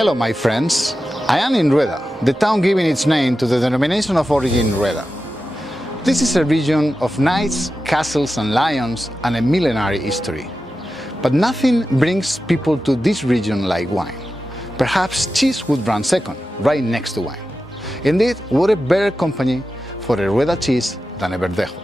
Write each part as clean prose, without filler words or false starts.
Hello my friends, I am in Rueda, the town giving its name to the denomination of origin Rueda. This is a region of knights, castles and lions and a millenary history. But nothing brings people to this region like wine. Perhaps cheese would run second, right next to wine. Indeed, what a better company for a Rueda cheese than a Verdejo.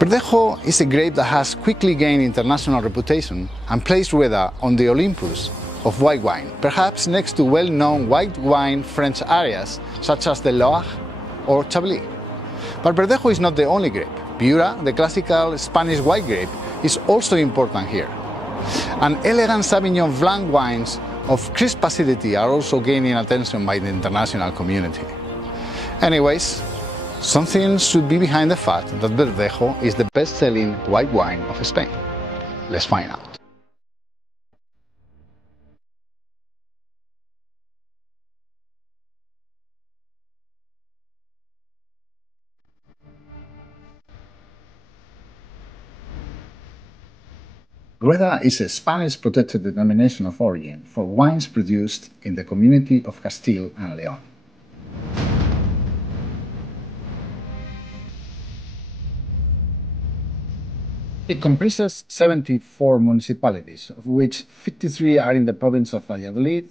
Verdejo is a grape that has quickly gained international reputation and placed Rueda on the Olympus of white wine, perhaps next to well-known white wine French areas such as the Loire or Chablis. But Verdejo is not the only grape. Piura, the classical Spanish white grape, is also important here. And elegant Sauvignon Blanc wines of crisp acidity are also gaining attention by the international community. Anyways, something should be behind the fact that Verdejo is the best-selling white wine of Spain. Let's find out. Rueda is a Spanish protected denomination of origin for wines produced in the community of Castile and Leon. It comprises 74 municipalities, of which 53 are in the province of Valladolid,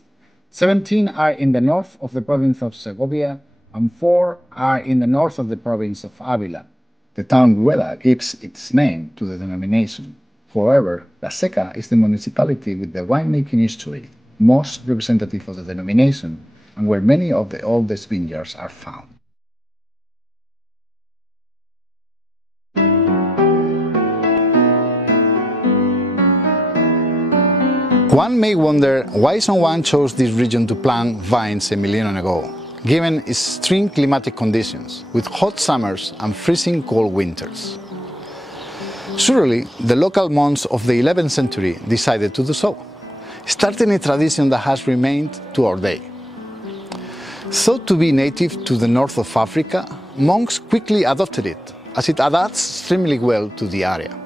17 are in the north of the province of Segovia, and 4 are in the north of the province of Avila. The town Rueda gives its name to the denomination. However, La Seca is the municipality with the winemaking history, most representative of the denomination, and where many of the oldest vineyards are found. One may wonder why someone chose this region to plant vines a millennium ago, given its extreme climatic conditions, with hot summers and freezing cold winters. Surely, the local monks of the 11th century decided to do so, starting a tradition that has remained to our day. Thought to be native to the north of Africa, monks quickly adopted it, as it adapts extremely well to the area.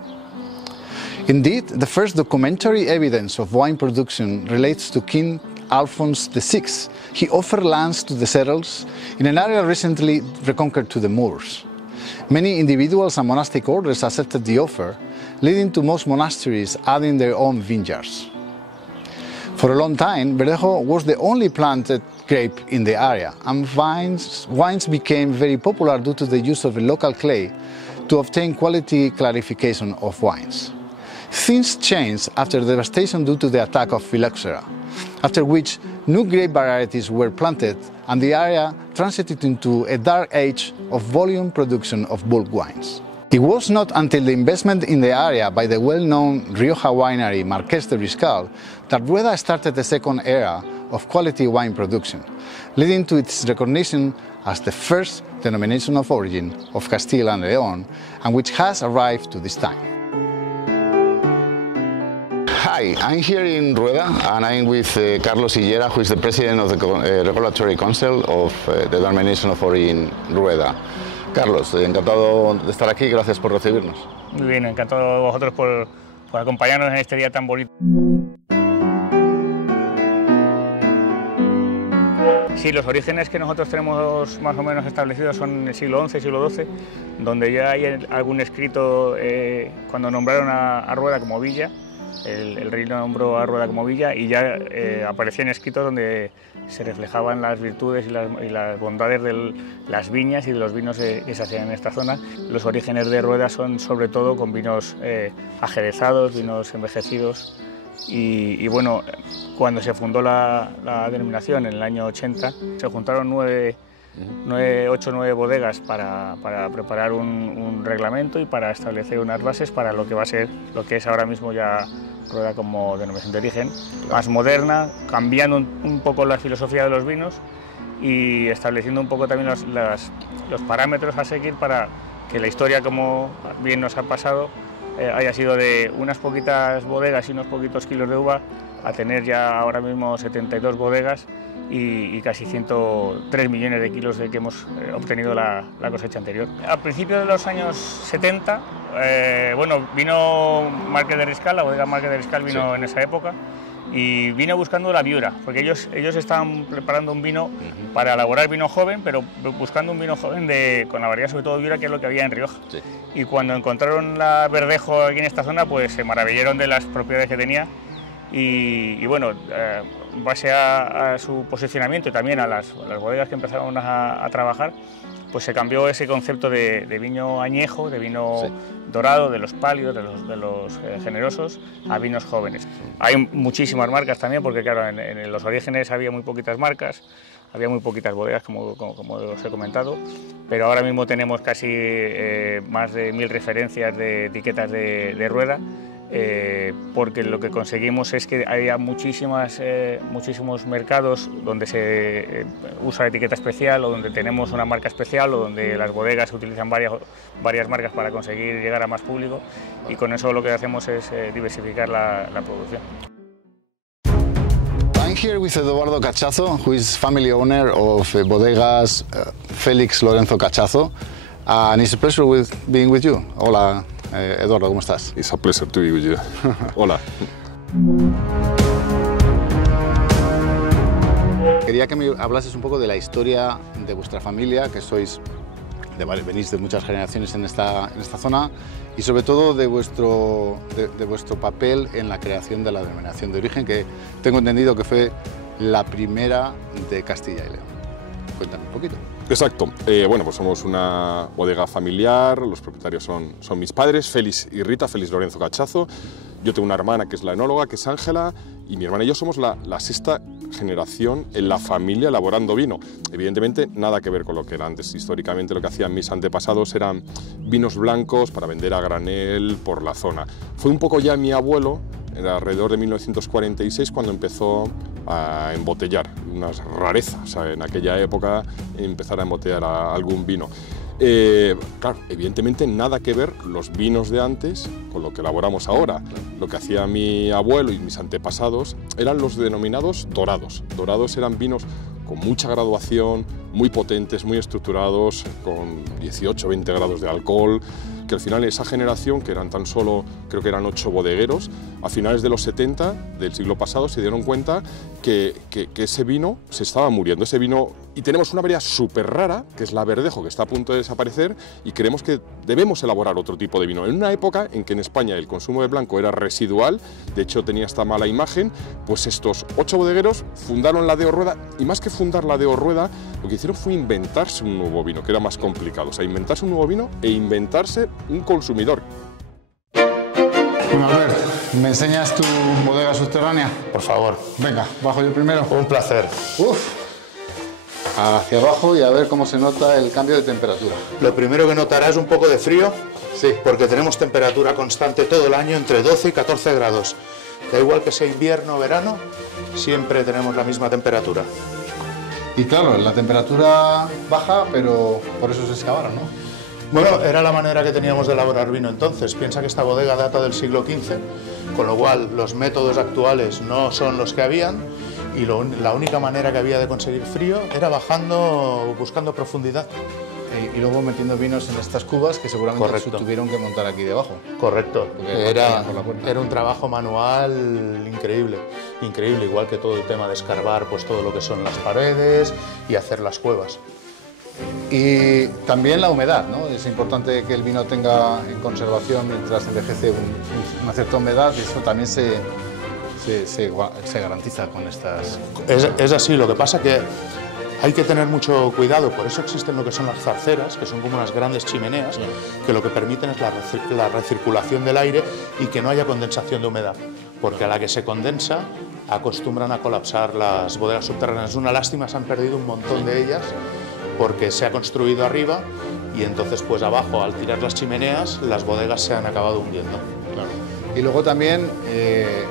Indeed, the first documentary evidence of wine production relates to King Alphonse VI. He offered lands to the settlers in an area recently reconquered to the Moors. Many individuals and monastic orders accepted the offer, leading to most monasteries adding their own vineyards. For a long time, Verdejo was the only planted grape in the area, and wines became very popular due to the use of a local clay to obtain quality clarification of wines. Things changed after the devastation due to the attack of phylloxera, after which new grape varieties were planted and the area transited into a dark age of volume production of bulk wines. It was not until the investment in the area by the well-known Rioja winery Marqués de Riscal that Rueda started a second era of quality wine production, leading to its recognition as the first denomination of origin of Castile and Leon, and which has arrived to this time. Hi, I'm here in Rueda and I'm with Carlos Higuera, who is the president of the Regulatory Council of the Denomination of Origin Rueda. Carlos, encantado de estar aquí, gracias por recibirnos. Muy bien, encantado de vosotros por acompañarnos en este día tan bonito. Sí, los orígenes que nosotros tenemos más o menos establecidos son el siglo XI, siglo XII, donde ya hay algún escrito cuando nombraron a Rueda como villa. El rey nombró a Rueda como villa y ya aparecían escritos donde se reflejaban las virtudes y las bondades de las viñas y de los vinos que se hacían en esta zona. Los orígenes de Rueda son sobre todo con vinos ajerezados, vinos envejecidos y bueno, cuando se fundó la denominación en el año 80 se juntaron 8 o 9 bodegas para preparar un reglamento y para establecer unas bases para lo que va a ser, lo que es ahora mismo ya Rueda como denominación de origen, más moderna, cambiando un poco la filosofía de los vinos y estableciendo un poco también los parámetros a seguir para que la historia, como bien nos ha pasado, haya sido de unas poquitas bodegas y unos poquitos kilos de uva a tener ya ahora mismo 72 bodegas y casi 103 millones de kilos de que hemos obtenido la cosecha anterior. A principios de los años 70, bueno, vino Márquez de Riscal, la bodega Márquez de Riscal vino en esa época y vino buscando la viura, porque ellos estaban preparando un vino para elaborar vino joven, pero buscando un vino joven con la variedad sobre todo viura, que es lo que había en Rioja. Sí. Y cuando encontraron la verdejo aquí en esta zona, pues se maravillaron de las propiedades que tenía y bueno, en base a su posicionamiento y también a las bodegas que empezaron a trabajar, pues se cambió ese concepto de vino añejo, de vino dorado, de los pálidos, de los generosos, a vinos jóvenes. Hay muchísimas marcas también, porque claro, en los orígenes había muy poquitas marcas, había muy poquitas bodegas, como os he comentado, pero ahora mismo tenemos casi más de 1000 referencias de etiquetas de Rueda, porque lo que conseguimos es que haya muchísimos mercados donde se usa la etiqueta especial o donde tenemos una marca especial o donde las bodegas utilizan varias marcas para conseguir llegar a más público y con eso lo que hacemos es diversificar la producción. I'm here with Eduardo Cachazo, who is family owner of Bodegas Félix Lorenzo Cachazo, and it's a pleasure being with you. Hola. Eduardo, ¿cómo estás? It's a pleasure to be with you. Hola. Quería que me hablases un poco de la historia de vuestra familia, que venís de muchas generaciones en esta zona, y sobre todo de vuestro papel en la creación de la denominación de origen, que tengo entendido que fue la primera de Castilla y León. Cuéntame un poquito. Exacto. Bueno, pues somos una bodega familiar, los propietarios son mis padres, Félix y Rita, Félix Lorenzo Cachazo. Yo tengo una hermana que es la enóloga, que es Ángela, y mi hermana y yo somos la sexta generación en la familia elaborando vino. Evidentemente, nada que ver con lo que era antes. Históricamente, lo que hacían mis antepasados eran vinos blancos para vender a granel por la zona. Fue un poco ya mi abuelo, era alrededor de 1946, cuando empezó a embotellar, unas rarezas, o sea, en aquella época empezar a embotellar algún vino. Claro, evidentemente nada que ver los vinos de antes con lo que elaboramos ahora. Lo que hacía mi abuelo y mis antepasados eran los denominados dorados. Dorados eran vinos con mucha graduación, muy potentes, muy estructurados, con 18-20 grados de alcohol, que al final esa generación, que eran tan solo, creo que eran 8 bodegueros, a finales de los 70 del siglo pasado se dieron cuenta que ese vino se estaba muriendo, ese vino, y tenemos una variedad súper rara, que es la verdejo, que está a punto de desaparecer, y creemos que debemos elaborar otro tipo de vino. En una época en que en España el consumo de blanco era residual, de hecho tenía esta mala imagen, pues estos 8 bodegueros fundaron la Deo Rueda, y más que fundar la Deo Rueda, lo que hicieron fue inventarse un nuevo vino, que era más complicado, o sea, inventarse un nuevo vino e inventarse un consumidor. Bueno, Albert, ¿me enseñas tu bodega subterránea? Por favor. Venga, bajo yo primero. Un placer. Hacia abajo y a ver cómo se nota el cambio de temperatura. Lo primero que notarás es un poco de frío, sí, porque tenemos temperatura constante todo el año entre 12 y 14 grados. Da igual que sea invierno o verano, siempre tenemos la misma temperatura. Y claro, la temperatura baja, pero por eso se excavaron, ¿no? Bueno, era la manera que teníamos de elaborar vino entonces. Piensa que esta bodega data del siglo XV, con lo cual los métodos actuales no son los que habían y la única manera que había de conseguir frío era bajando, buscando profundidad. Y luego metiendo vinos en estas cubas que seguramente Correcto. se tuvieron que montar aquí debajo. Correcto, Porque era, pasaban por la puerta. era un trabajo manual increíble, increíble, igual que todo el tema de escarbar pues todo lo que son las paredes y hacer las cuevas. Y también la humedad, ¿no? Es importante que el vino tenga en conservación mientras envejece una cierta humedad, y eso también se garantiza con estas... Es así, lo que pasa que hay que tener mucho cuidado, por eso existen lo que son las zarceras, que son como unas grandes chimeneas, que lo que permiten es la recirculación del aire y que no haya condensación de humedad, porque a la que se condensa acostumbran a colapsar las bodegas subterráneas. Es una lástima, se han perdido un montón de ellas porque se ha construido arriba y entonces pues abajo, al tirar las chimeneas, las bodegas se han acabado hundiendo. Y luego también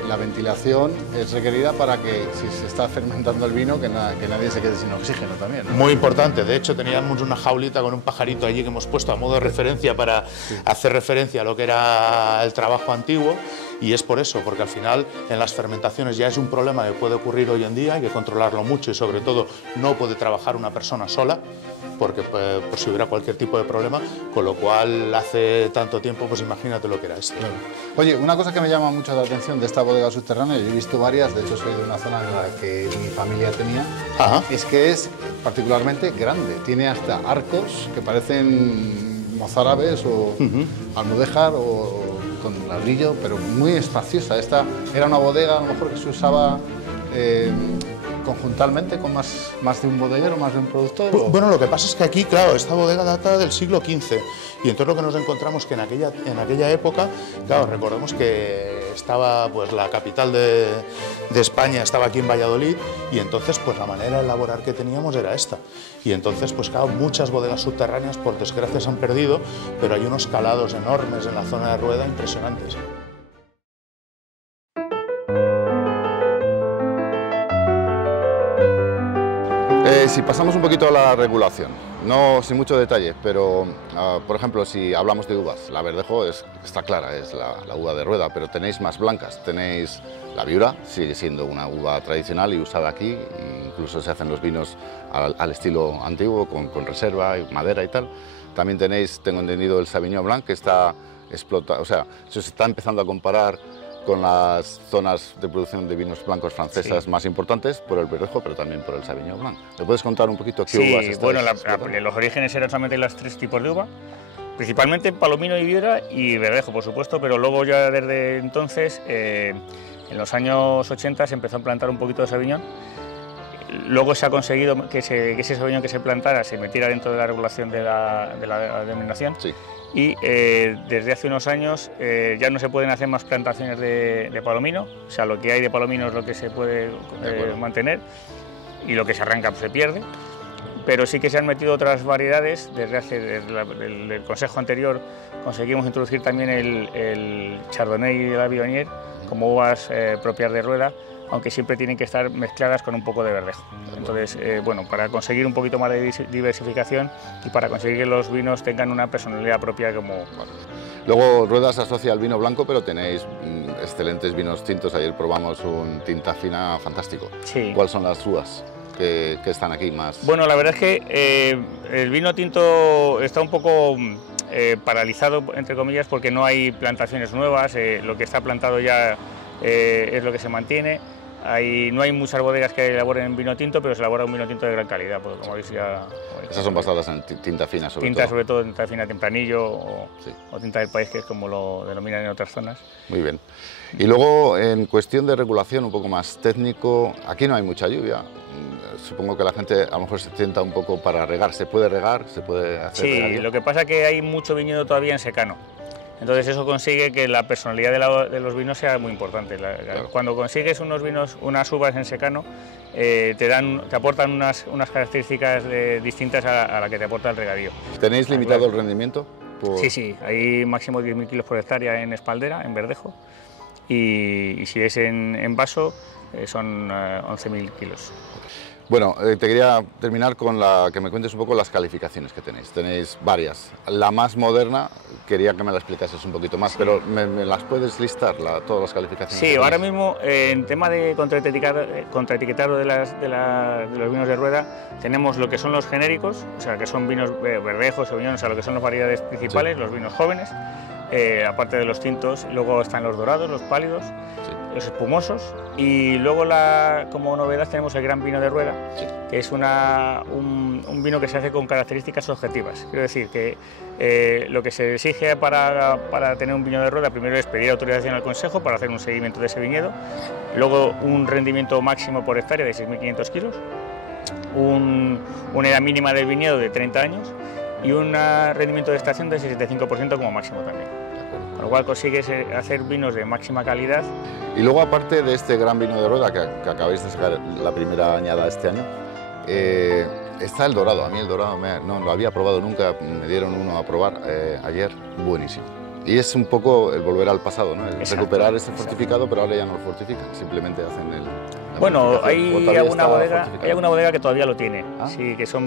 la ventilación es requerida para que, si se está fermentando el vino, que nadie se quede sin oxígeno también, ¿no? Muy importante, de hecho teníamos una jaulita con un pajarito allí que hemos puesto a modo de referencia para hacer referencia a lo que era el trabajo antiguo, y es por eso, porque al final en las fermentaciones ya es un problema que puede ocurrir hoy en día, hay que controlarlo mucho y sobre todo no puede trabajar una persona sola, porque por si hubiera cualquier tipo de problema, con lo cual hace tanto tiempo, pues imagínate lo que era esto. Claro. Oye, una cosa que me llama mucho la atención de esta bodega subterránea, yo he visto varias, de hecho soy de una zona en la que mi familia tenía, Ajá. es que es particularmente grande, tiene hasta arcos que parecen mozárabes o almudéjar o con ladrillo, pero muy espaciosa. Esta era una bodega a lo mejor que se usaba conjuntamente con más de un bodeguero, más de un productor. Bueno, lo que pasa es que aquí, claro, esta bodega data del siglo XV y entonces lo que nos encontramos que en aquella época, claro, recordemos que estaba pues la capital de España, estaba aquí en Valladolid y entonces pues la manera de elaborar que teníamos era esta. Y entonces pues claro, muchas bodegas subterráneas por desgracia se han perdido, pero hay unos calados enormes en la zona de Rueda impresionantes. Si pasamos un poquito a la regulación, no sin mucho detalle, pero por ejemplo, si hablamos de uvas, la Verdejo está clara, es la uva de Rueda, pero tenéis más blancas, tenéis la Viura, sigue siendo una uva tradicional y usada aquí, e incluso se hacen los vinos al estilo antiguo, con reserva y madera y tal. También tenéis, tengo entendido, el Sauvignon Blanc, que está explotado, o sea, se está empezando a comparar con las zonas de producción de vinos blancos francesas más importantes por el Verdejo, pero también por el Sauvignon Blanc. ¿Me puedes contar un poquito qué uvas estáis bueno, explotando? los orígenes eran solamente los tres tipos de uva, principalmente Palomino y Viura y Verdejo, por supuesto, pero luego ya desde entonces, en los años 80 se empezó a plantar un poquito de Sauvignon. Luego se ha conseguido que ese Sauvignon que se plantara se metiera dentro de la regulación de la denominación. Sí. Y desde hace unos años ya no se pueden hacer más plantaciones de Palomino, o sea, lo que hay de Palomino es lo que se puede mantener y lo que se arranca pues, se pierde, pero sí que se han metido otras variedades. Desde el consejo anterior conseguimos introducir también el Chardonnay y la Viognier como uvas propias de Rueda, aunque siempre tienen que estar mezcladas con un poco de verdejo. Entonces, bueno, para conseguir un poquito más de diversificación y para conseguir que los vinos tengan una personalidad propia como... Luego Rueda se asocia al vino blanco, pero tenéis excelentes vinos tintos. Ayer probamos un tinta fina fantástico. Sí. ¿Cuáles son las uvas que están aquí más? Bueno, la verdad es que el vino tinto está un poco paralizado, entre comillas, porque no hay plantaciones nuevas, lo que está plantado ya es lo que se mantiene. No hay muchas bodegas que elaboren vino tinto, pero se elabora un vino tinto de gran calidad, porque como veis ya... Esas son basadas en tinta fina sobre tinta, todo. sobre todo tinta fina tempranillo Sí. o tinta del país, que es como lo denominan en otras zonas. Muy bien. Y luego, en cuestión de regulación, un poco más técnico, aquí no hay mucha lluvia. Supongo que la gente a lo mejor se tienta un poco para regar. ¿Se puede regar? ¿Se puede hacer Sí, regadío? lo que pasa es que hay mucho viñedo todavía en secano. Entonces eso consigue que la personalidad de los vinos sea muy importante. Claro. Cuando consigues unos vinos, unas uvas en secano, te aportan unas características distintas a la que te aporta el regadío. ¿Tenéis limitado el rendimiento? Sí, hay máximo 10.000 kilos por hectárea en espaldera, en verdejo, y si es en vaso son 11.000 kilos. Bueno, te quería terminar con que me cuentes un poco las calificaciones que tenéis. Tenéis varias. La más moderna, quería que me la explicases un poquito más, pero ¿me las puedes listar, todas las calificaciones? Sí, ahora mismo en tema de contraetiquetado de los vinos de rueda, tenemos lo que son los genéricos, o sea, que son vinos verdejos, sauvignon, o sea, lo que son las variedades principales, sí. Los vinos jóvenes, aparte de los tintos, luego están los dorados, los pálidos, sí. Los espumosos, y luego como novedad tenemos el gran vino de rueda, sí. Que es un vino que se hace con características objetivas. Quiero decir que lo que se exige para tener un vino de rueda primero es pedir autorización al Consejo para hacer un seguimiento de ese viñedo, luego un rendimiento máximo por hectárea de 6.500 kilos, una edad mínima del viñedo de 30 años y un rendimiento de extracción del 65% como máximo también. Con lo cual consigues hacer vinos de máxima calidad. Y luego, aparte de este gran vino de rueda que acabáis de sacar la primera añada este año, está el dorado. A mí el dorado no lo había probado nunca, me dieron uno a probar ayer, buenísimo. Y es un poco el volver al pasado, ¿no? El recuperar ese fortificado, pero ahora ya no lo fortifican, simplemente hacen el... Bueno, hay alguna bodega que todavía lo tiene, ¿ah? Sí, que son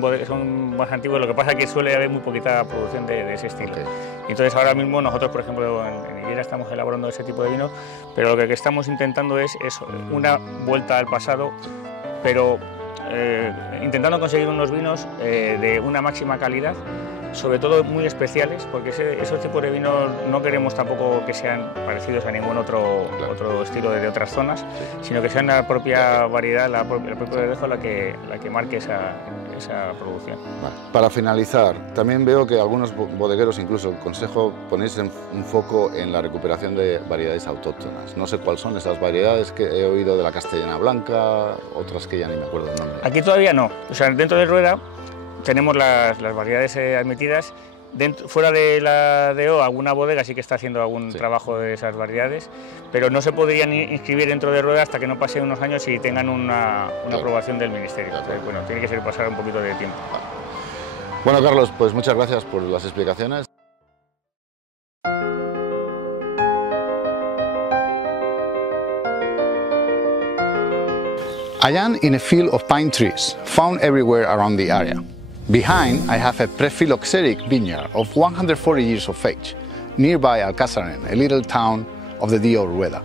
más antiguos, lo que pasa es que suele haber muy poquita producción de ese estilo. Okay. Entonces ahora mismo nosotros, por ejemplo, en Higuera estamos elaborando ese tipo de vino, pero lo que estamos intentando es eso, una vuelta al pasado, pero intentando conseguir unos vinos de una máxima calidad, sobre todo muy especiales, porque esos tipos de vinos no queremos tampoco que sean parecidos a ningún otro estilo de otras zonas, sí. Sino que sean la propia variedad, el propio verdejo la que marque esa producción. Vale. Para finalizar, también veo que algunos bodegueros, incluso el Consejo, ponéis un foco en la recuperación de variedades autóctonas. No sé cuáles son esas variedades, que he oído de la castellana blanca, otras que ya ni me acuerdo el nombre. Aquí todavía no, o sea, dentro de Rueda tenemos las variedades admitidas. Fuera de la DO, alguna bodega sí que está haciendo algún trabajo de esas variedades, pero no se podrían inscribir dentro de Rueda hasta que no pasen unos años y tengan una aprobación del Ministerio. Entonces, bueno, tiene que pasar un poquito de tiempo. Vale. Bueno, Carlos, pues muchas gracias por las explicaciones. I am in a field of pine trees, found everywhere around the area. Behind, I have a prephyloxeric vineyard of 140 years of age, nearby Alcázaren, a little town of the DO Rueda.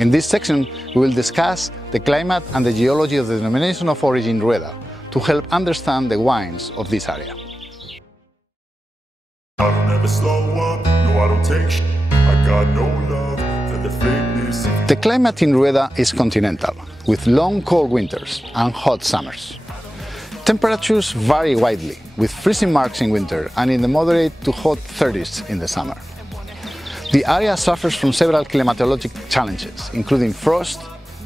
In this section, we will discuss the climate and the geology of the denomination of origin Rueda to help understand the wines of this area. I don't ever slow up, no I don't take shit. I got no love for the fakeness. The climate in Rueda is continental, with long cold winters and hot summers. Temperatures vary widely, with freezing marks in winter and in the moderate to hot 30s in the summer. The area suffers from several climatologic challenges, including frost,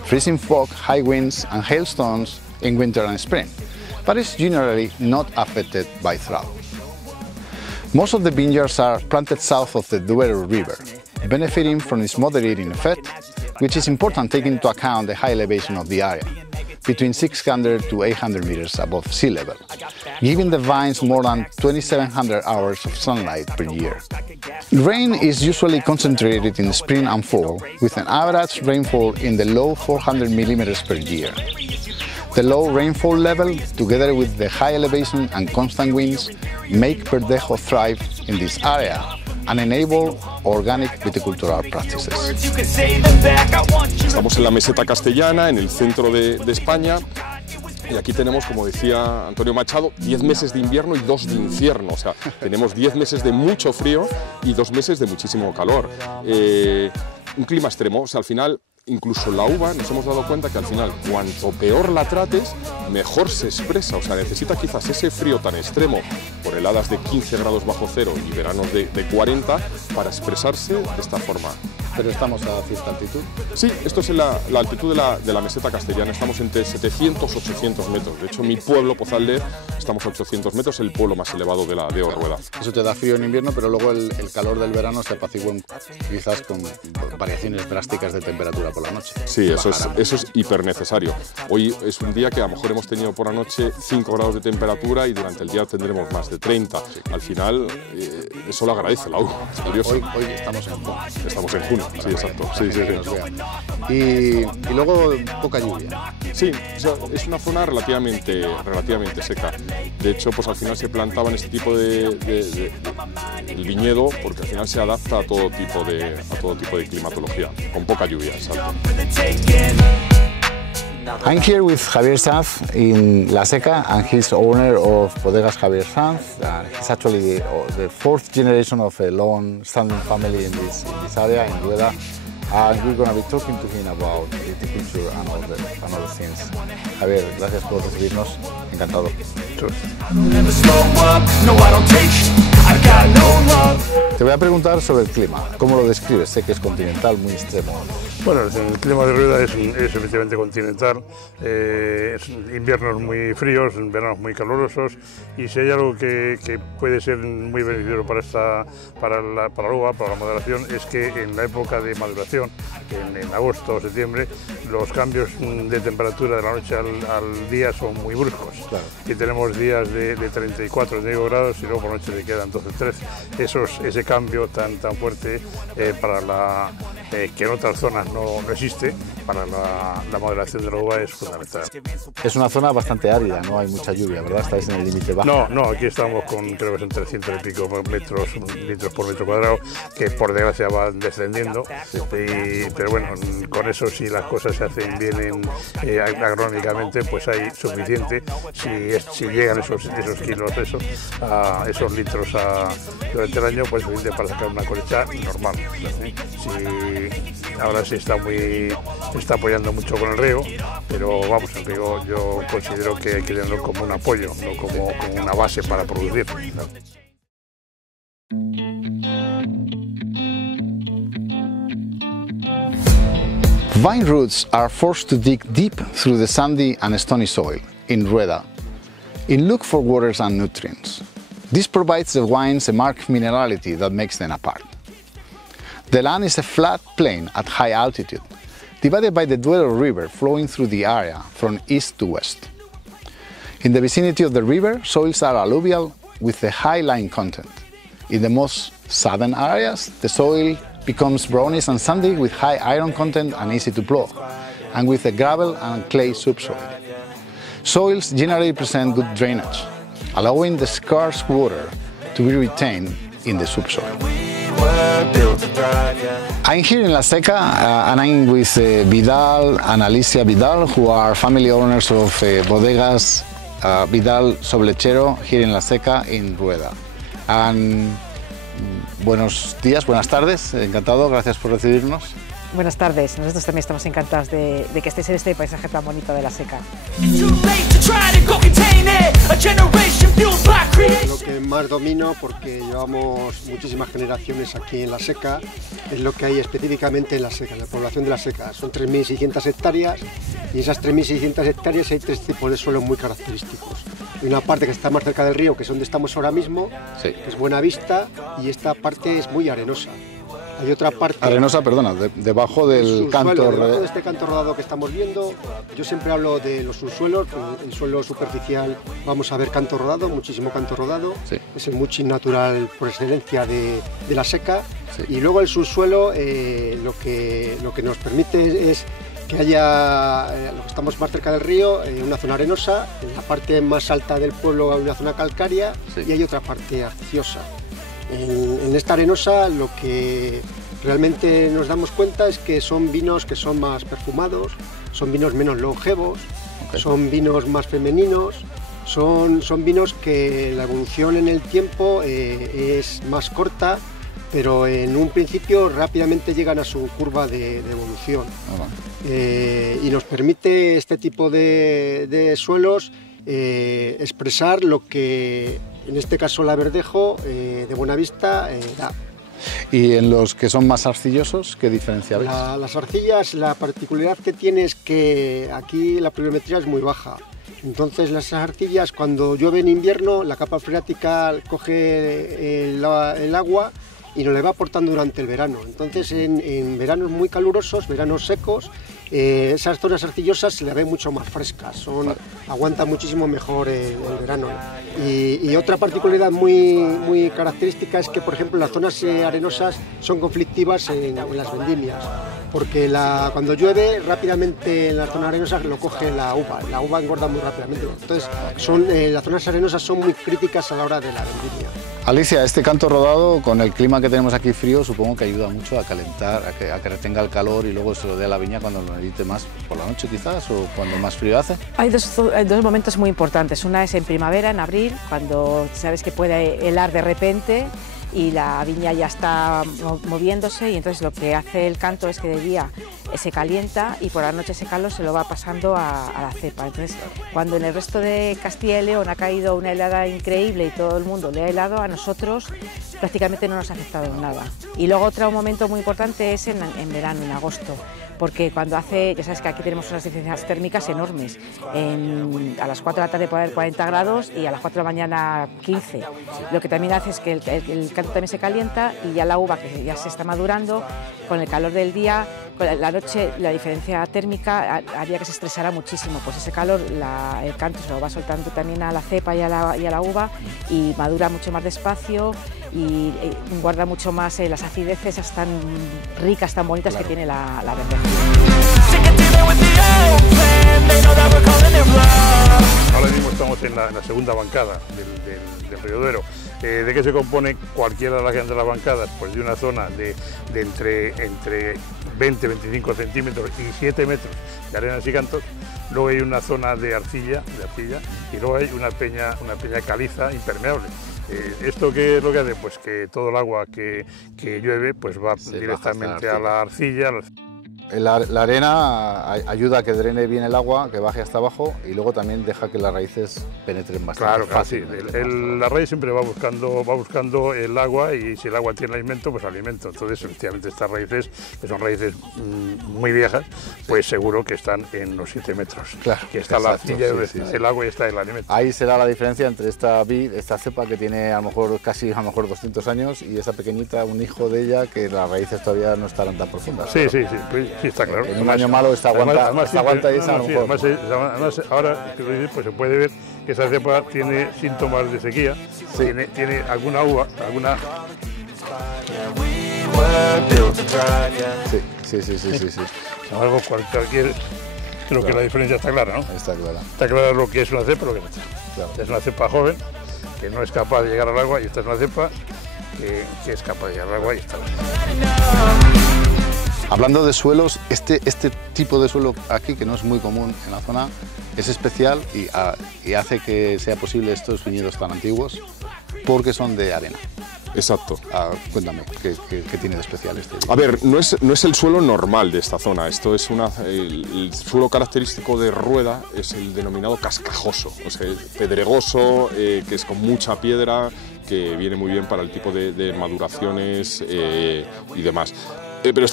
freezing fog, high winds and hailstones in winter and spring, but is generally not affected by drought. Most of the vineyards are planted south of the Duero River, benefiting from its moderating effect, which is important taking into account the high elevation of the area, between 600 to 800 meters above sea level, giving the vines more than 2,700 hours of sunlight per year. Rain is usually concentrated in spring and fall, with an average rainfall in the low 400 millimeters per year. The low rainfall level, together with the high elevation and constant winds, make Verdejo thrive in this area and enable organic viticultural practices. Estamos en la meseta castellana, en el centro de España, y aquí tenemos, como decía Antonio Machado, 10 meses de invierno y 2 de infierno. O sea, tenemos 10 meses de mucho frío y 2 meses de muchísimo calor. Un clima extremo, o sea, al final, incluso la uva, nos hemos dado cuenta que al final, cuanto peor la trates, mejor se expresa. O sea, necesita quizás ese frío tan extremo, por heladas de 15 grados bajo cero y veranos de 40, para expresarse de esta forma. ¿Pero estamos a cierta altitud? Sí, esto es la altitud de la meseta castellana. Estamos entre 700 y 800 metros. De hecho, mi pueblo, Pozalde, estamos a 800 metros, el pueblo más elevado de la DO Rueda. Eso te da frío en invierno, pero luego el calor del verano se apacigua quizás con variaciones drásticas de temperatura por la noche. Sí, eso es hiper necesario. Hoy es un día que a lo mejor hemos tenido por la noche 5 grados de temperatura y durante el día tendremos más de 30. Sí. Al final, eso lo agradece la uva. Hoy estamos en junio. Estamos en junio. Sí, exacto. para Sí, que sí, nos sí. vea. Y luego poca lluvia. Sí, es una zona relativamente seca. De hecho, pues al final se plantaban este tipo de el viñedo porque al final se adapta a todo tipo de climatología, con poca lluvia, exacto. I'm here with Javier Sanz in La Seca, and he's owner of Bodegas Javier Sanz. He's actually the fourth generation of a long-standing family in this area, in Rueda. And we're going to be talking to him about viticulture and other things. Javier, gracias por recibirnos. Encantado. Te voy a preguntar sobre el clima. ¿Cómo lo describes? Sé que es continental, muy extremo. Bueno, el clima de Rueda es efectivamente continental, inviernos muy fríos, veranos muy calurosos, y si hay algo que puede ser muy beneficioso para la uva, para la maduración, es que en la época de maduración, en agosto o septiembre, los cambios de temperatura de la noche al día son muy bruscos. Claro. Y tenemos días de 34, 35 grados y luego por noche se queda entonces 13. Ese cambio tan fuerte que en otras zonas no existe, para la maduración de la uva es fundamental. Es una zona bastante árida, no hay mucha lluvia, ¿verdad? Estáis en el límite bajo. No, aquí estamos creo que son 300 y pico litros por metro cuadrado, que por desgracia van descendiendo, pero bueno, con eso si las cosas se hacen bien agronómicamente, pues hay suficiente, si llegan esos kilos, esos litros durante el año, pues suficiente para sacar una cosecha normal. Ahora sí está apoyando mucho con el riego, pero vamos, el riego yo considero que hay que tenerlo como un apoyo, no como una base para producir. Vine roots are forced to dig deep through the sandy and stony soil in Rueda in look for waters and nutrients. This provides the wines a marked minerality that makes them apart. The land is a flat plain at high altitude, divided by the Duero River flowing through the area from east to west. In the vicinity of the river, soils are alluvial with a high lime content. In the most southern areas, the soil becomes brownish and sandy with high iron content and easy to plow, and with a gravel and clay subsoil. Soils generally present good drainage, allowing the scarce water to be retained in the subsoil. I'm here in La Seca and I'm with Vidal and Alicia Vidal, who are family owners of Bodegas Vidal Soblechero here in La Seca in Rueda. And buenos días, buenas tardes, encantado, gracias por recibirnos. Buenas tardes, nosotros también estamos encantados de que estéis en este paisaje tan bonito de La Seca. Lo que más domino, porque llevamos muchísimas generaciones aquí en La Seca, es lo que hay específicamente en La Seca, en la población de La Seca. Son 3.600 hectáreas y en esas 3.600 hectáreas hay tres tipos de suelos muy característicos. Hay una parte que está más cerca del río, que es donde estamos ahora mismo, Sí. que es Buenavista, y esta parte es muy arenosa. Hay otra parte... Arenosa, perdona, debajo del subsuelo, canto... debajo de este canto rodado que estamos viendo. Yo siempre hablo de los subsuelos, el suelo superficial vamos a ver canto rodado, muchísimo canto rodado, Sí. es el mulching natural por excelencia de La Seca, Sí. y luego el subsuelo lo que nos permite es que haya, lo que estamos más cerca del río, una zona arenosa, en la parte más alta del pueblo hay una zona calcárea, Sí. y hay otra parte arcillosa. En esta arenosa lo que realmente nos damos cuenta es que son vinos que son más perfumados, son vinos menos longevos, Ok. son vinos más femeninos, son vinos que la evolución en el tiempo es más corta, pero en un principio rápidamente llegan a su curva de evolución. Y nos permite este tipo de suelos expresar lo que en este caso la Verdejo de Buenavista da. ¿Y en los que son más arcillosos, qué diferencia veis? Las arcillas, la particularidad que tiene es que aquí la pluviometría es muy baja. Entonces las arcillas, cuando llueve en invierno, la capa freática coge el agua y nos le va aportando durante el verano. Entonces en veranos muy calurosos, veranos secos, esas zonas arcillosas se le ven mucho más frescas, aguantan muchísimo mejor el verano. Y otra particularidad muy característica es que, por ejemplo, las zonas arenosas son conflictivas en las vendimias, porque cuando llueve rápidamente en las zonas arenosas lo coge la uva engorda muy rápidamente. Entonces las zonas arenosas son muy críticas a la hora de la vendimia. Alicia, este canto rodado, con el clima que tenemos aquí frío, supongo que ayuda mucho a calentar, a que retenga el calor y luego se lo dé a la viña cuando lo necesite más, por la noche quizás, o cuando más frío hace. Hay dos momentos muy importantes. Una es en primavera, en abril, cuando sabes que puede helar de repente y la viña ya está moviéndose, y entonces lo que hace el canto es que de día se calienta y por la noche ese calor se lo va pasando a la cepa. Entonces, cuando en el resto de Castilla y León ha caído una helada increíble y todo el mundo le ha helado, a nosotros prácticamente no nos ha afectado nada. Y luego otro momento muy importante es en verano, en agosto, porque cuando hace, ya sabes que aquí tenemos unas diferencias térmicas enormes, a las 4 de la tarde puede haber 40 grados y a las 4 de la mañana 15. Lo que también hace es que el canto también se calienta y ya la uva, que ya se está madurando, con el calor del día, con la noche, la diferencia térmica haría que se estresara muchísimo. Pues ese calor, el canto se lo va soltando también a la cepa y a la uva, y madura mucho más despacio y guarda mucho más las acideces tan ricas, tan bonitas, claro, que tiene la verdeja. Ahora mismo estamos en la segunda bancada del Río Duero. ¿De qué se compone cualquiera de las bancadas? Pues de una zona de entre 20-25 centímetros y 7 metros de arenas y cantos. Luego hay una zona de arcilla, y luego hay una peña caliza impermeable. ¿Esto qué es lo que hace? Pues que todo el agua que llueve pues va directamente a la arcilla. La arena ayuda a que drene bien el agua, que baje hasta abajo, y luego también deja que las raíces penetren bastante fácil. La raíz siempre va buscando el agua, y si el agua tiene alimento, pues alimento. Entonces, efectivamente, estas raíces, que son raíces muy viejas, pues seguro que están en los 7 metros. Claro, que está la arcilla, el agua y está el alimento. Ahí será la diferencia entre esta vid, esta cepa que tiene a lo mejor casi 200 años, y esa pequeñita, un hijo de ella, que las raíces todavía no estarán tan profundas. Sí, pues, sí, está claro. En un año malo esta aguanta y esa a lo mejor. Además, ahora que lo dices, pues se puede ver que esa cepa tiene síntomas de sequía, sí. Tiene alguna uva, Sí. Sin embargo, creo que la diferencia está clara, ¿no? Está clara. Está clara lo que es una cepa y lo que no está. Claro. Es una cepa joven, que no es capaz de llegar al agua, y esta es una cepa que es capaz de llegar al agua y está. Hablando de suelos, este tipo de suelo aquí, que no es muy común en la zona, es especial y hace que sea posible estos viñedos tan antiguos, porque son de arena. Exacto. Cuéntame, ¿qué tiene de especial este? A ver, no es el suelo normal de esta zona. Esto es el suelo característico de Rueda, es el denominado cascajoso, o sea, pedregoso, que es con mucha piedra, que viene muy bien para el tipo de maduraciones y demás. Pero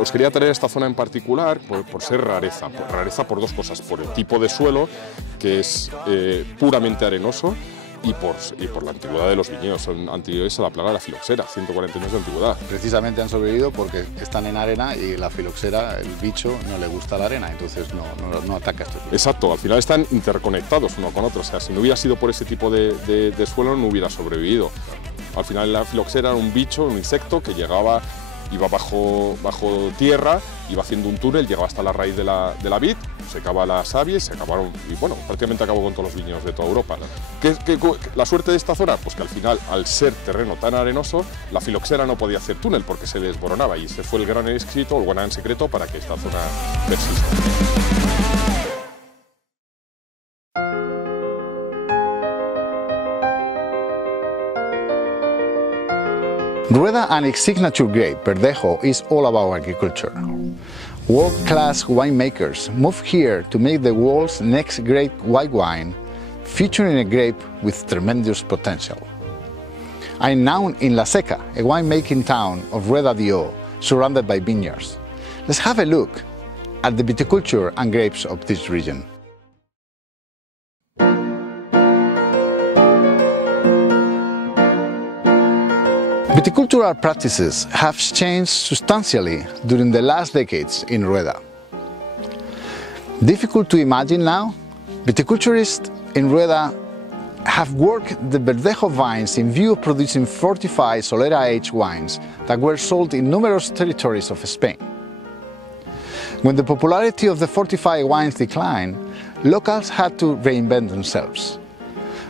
os quería traer esta zona en particular por ser rareza. Rareza por dos cosas: por el tipo de suelo, que es puramente arenoso, y por la antigüedad de los viñedos. Son anteriores a la plaga de la filoxera, 140 años de antigüedad. Precisamente han sobrevivido porque están en arena, y la filoxera, el bicho, no le gusta la arena, entonces no ataca estos bichos. Exacto, al final están interconectados uno con otro. O sea, si no hubiera sido por ese tipo de suelo, no hubiera sobrevivido. Al final la filoxera era un bicho, un insecto que iba bajo tierra, iba haciendo un túnel, llegaba hasta la raíz de la vid, secaba la savia y se acabaron, y bueno, prácticamente acabó con todos los viñedos de toda Europa. La suerte de esta zona, pues que al final, al ser terreno tan arenoso, la filoxera no podía hacer túnel porque se desboronaba, y ese fue el gran éxito, el gran secreto para que esta zona persista. Rueda and its signature grape, Verdejo, is all about agriculture. World-class winemakers moved here to make the world's next great white wine, featuring a grape with tremendous potential. I'm now in La Seca, a winemaking town of Rueda d'O, surrounded by vineyards. Let's have a look at the viticulture and grapes of this region. Viticultural practices have changed substantially during the last decades in Rueda. Difficult to imagine now? Viticulturists in Rueda have worked the Verdejo vines in view of producing fortified Solera-aged wines that were sold in numerous territories of Spain. When the popularity of the fortified wines declined, locals had to reinvent themselves.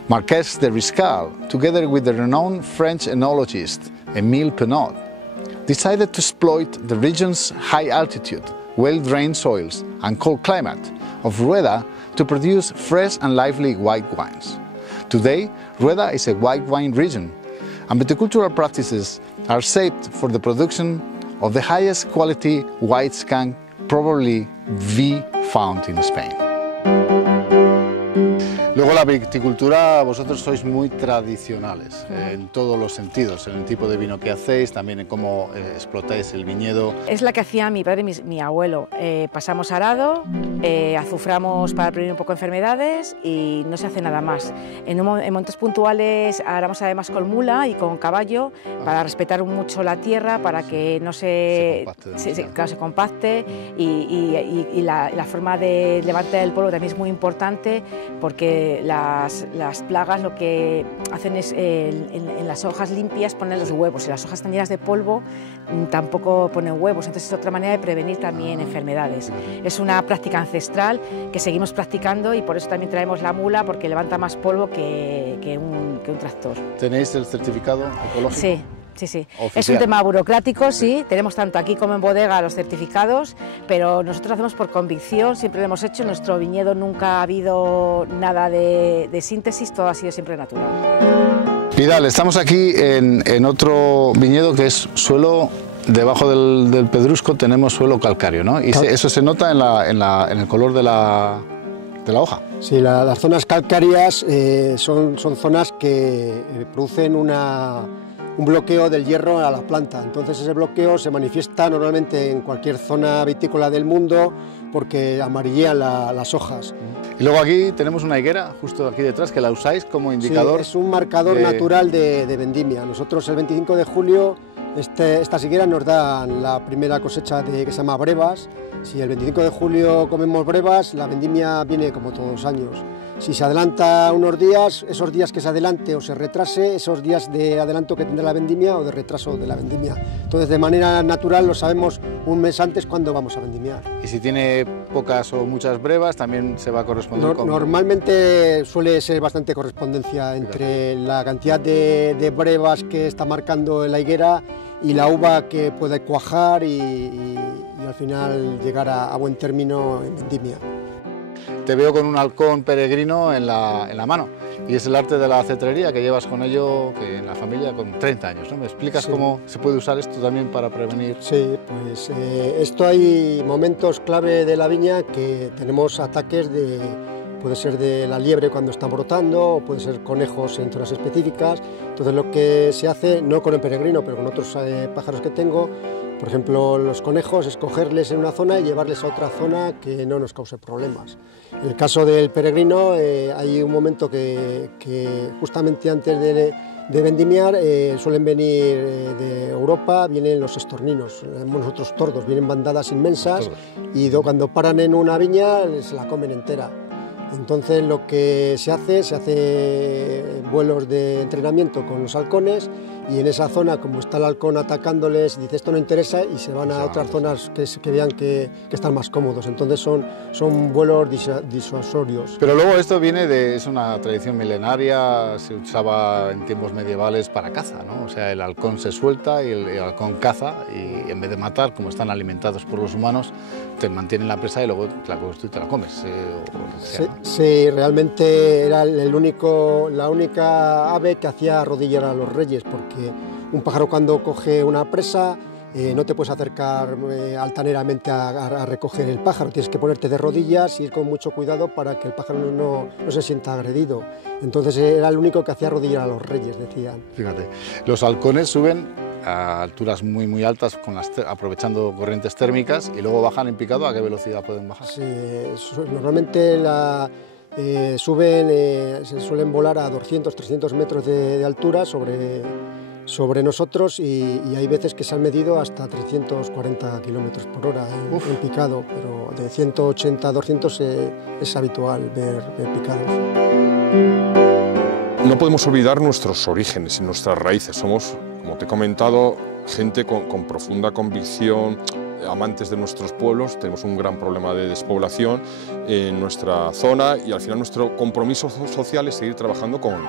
Marquès de Riscal, together with the renowned French enologist Émile Penaud, decided to exploit the region's high altitude, well-drained soils and cold climate of Rueda to produce fresh and lively white wines. Today, Rueda is a white wine region, and viticultural practices are shaped for the production of the highest quality whites can probably be found in Spain. Luego la viticultura, vosotros sois muy tradicionales en todos los sentidos, en el tipo de vino que hacéis, también en cómo explotáis el viñedo. Es la que hacía mi padre y mi abuelo. Pasamos arado, azuframos para prevenir un poco enfermedades y no se hace nada más. En momentos puntuales aramos además con mula y con caballo para respetar mucho la tierra, para que no se compacte y la forma de levantar el polvo también es muy importante, porque las plagas lo que hacen es en las hojas limpias ponen los huevos, y las hojas están llenas de polvo tampoco ponen huevos, entonces es otra manera de prevenir también enfermedades. Es una práctica ancestral que seguimos practicando y por eso también traemos la mula, porque levanta más polvo que un tractor. ¿Tenéis el certificado ecológico? Sí. Sí, sí. Oficial. Es un tema burocrático, sí, tenemos tanto aquí como en bodega los certificados, pero nosotros lo hacemos por convicción, siempre lo hemos hecho, en nuestro viñedo nunca ha habido nada de síntesis, todo ha sido siempre natural. Vidal, estamos aquí en otro viñedo que es suelo, debajo del pedrusco tenemos suelo calcáreo, ¿no? Y eso se nota en el color de la hoja. Sí, las zonas calcáreas son zonas que producen un bloqueo del hierro a la planta. Entonces ese bloqueo se manifiesta normalmente en cualquier zona vitícola del mundo porque amarillean las hojas. Y luego aquí tenemos una higuera justo aquí detrás que la usáis como indicador. Sí, es un marcador natural de vendimia. Nosotros el 25 de julio estas higueras nos dan la primera cosecha que se llama brevas. Si el 25 de julio comemos brevas, la vendimia viene como todos los años. Si se adelanta unos días, esos días que se adelante o se retrase, esos días de adelanto que tendrá la vendimia o de retraso de la vendimia. Entonces, de manera natural lo sabemos un mes antes cuando vamos a vendimiar. Y si tiene pocas o muchas brevas, también se va a corresponder con... Normalmente suele ser bastante correspondencia entre la cantidad de brevas que está marcando la higuera y la uva que puede cuajar y al final llegar a buen término en vendimia. Te veo con un halcón peregrino en la mano, y es el arte de la cetrería que llevas con ello que en la familia con 30 años, ¿no? ¿Me explicas cómo se puede usar esto también para prevenir? Sí, pues esto hay momentos clave de la viña que tenemos ataques puede ser de la liebre cuando está brotando, o puede ser conejos en zonas específicas. Entonces lo que se hace, no con el peregrino, pero con otros pájaros que tengo, por ejemplo los conejos, es cogerles en una zona y llevarles a otra zona que no nos cause problemas. En el caso del peregrino hay un momento que justamente antes de vendimiar suelen venir de Europa, vienen los estorninos, nosotros tordos, vienen bandadas inmensas y cuando paran en una viña se la comen entera. Entonces lo que se hace vuelos de entrenamiento con los halcones, y en esa zona, como está el halcón atacándoles, dice esto no interesa y se van a otras zonas que vean que están más cómodos. Entonces son vuelos disuasorios. Pero luego esto es una tradición milenaria, se usaba en tiempos medievales para caza, ¿no? O sea, el halcón se suelta y el halcón caza, y en vez de matar, como están alimentados por los humanos, te mantienen la presa y luego tú te la comes. Sí, realmente era la única ave que hacía arrodillar a los reyes, porque un pájaro cuando coge una presa no te puedes acercar altaneramente a recoger el pájaro, tienes que ponerte de rodillas y ir con mucho cuidado para que el pájaro no se sienta agredido. Entonces era el único que hacía arrodillar a los reyes, decían. Fíjate, los halcones suben a alturas muy altas aprovechando corrientes térmicas y luego bajan en picado. ¿A qué velocidad pueden bajar? Sí, normalmente se suelen volar a 200-300 metros de altura sobre sobre nosotros y hay veces que se han medido hasta 340 km por hora en picado, pero de 180 a 200 es habitual ver picados. No podemos olvidar nuestros orígenes y nuestras raíces. Somos, como te he comentado, gente con profunda convicción, amantes de nuestros pueblos. Tenemos un gran problema de despoblación en nuestra zona y al final nuestro compromiso social es seguir trabajando con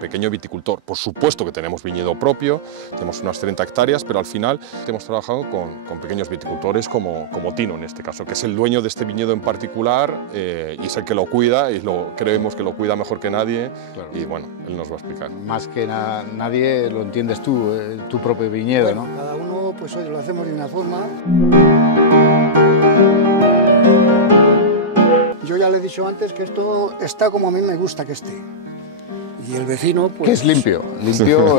pequeño viticultor. Por supuesto que tenemos viñedo propio, tenemos unas 30 hectáreas, pero al final hemos trabajado con pequeños viticultores como Tino en este caso, que es el dueño de este viñedo en particular y es el que lo cuida y creemos que lo cuida mejor que nadie. Claro. Y bueno, él nos va a explicar. Más que nadie lo entiendes tú, tu propio viñedo, bueno, ¿no? Cada uno pues hoy lo hacemos de una forma. Yo ya le he dicho antes que esto está como a mí me gusta que esté. Y el vecino pues... Que es limpio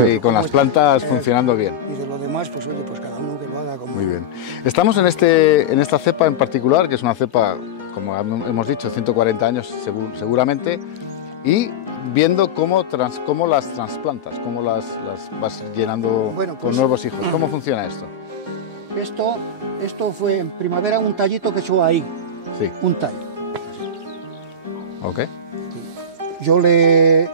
y con las plantas funcionando bien. Y de lo demás, pues oye, pues cada uno que lo haga como... Muy bien. Estamos en esta cepa en particular, que es una cepa, como hemos dicho, 140 años seguramente, y viendo cómo las trasplantas, cómo las vas llenando bueno, pues, con nuevos hijos. ¿Cómo funciona esto? Esto fue en primavera un tallito que echó ahí. Sí. Un tallo. Ok. Yo le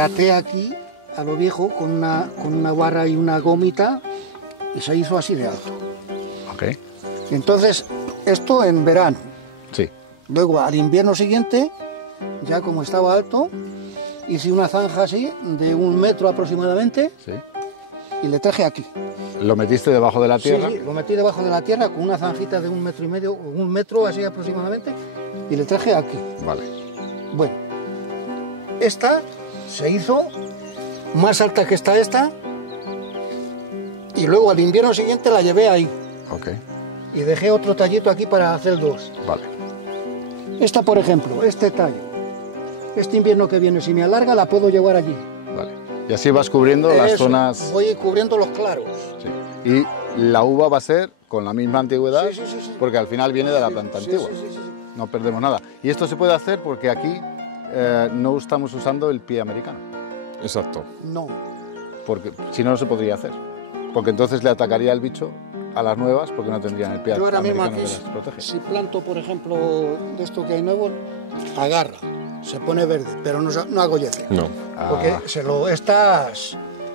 até aquí a lo viejo con una barra y una gomita y se hizo así de alto. Ok. Entonces, esto en verano. Sí. Luego, al invierno siguiente, ya como estaba alto, hice una zanja así de 1 metro aproximadamente. Sí. Y le traje aquí. ¿Lo metiste debajo de la tierra? Sí, lo metí debajo de la tierra con una zanjita de 1,5 metros o 1 metro así aproximadamente y le traje aquí. Vale. Bueno, esta se hizo más alta que esta y luego al invierno siguiente la llevé ahí. Ok. Y dejé otro tallito aquí para hacer 2. Vale. Esta, por ejemplo, este tallo, este invierno que viene, si me alarga la puedo llevar allí. Vale. Y así vas cubriendo las zonas... Voy cubriendo los claros. Sí. Y la uva va a ser con la misma antigüedad, sí. porque al final viene de la planta antigua. Sí. No perdemos nada. Y esto se puede hacer porque aquí no estamos usando el pie americano. Exacto. No. Porque si no, no se podría hacer. Porque entonces le atacaría el bicho a las nuevas porque no tendrían el pie Yo americano ahora que mismo las protege. Si planto, por ejemplo, de esto que hay nuevo, agarra, se pone verde, pero no agollece. No. Porque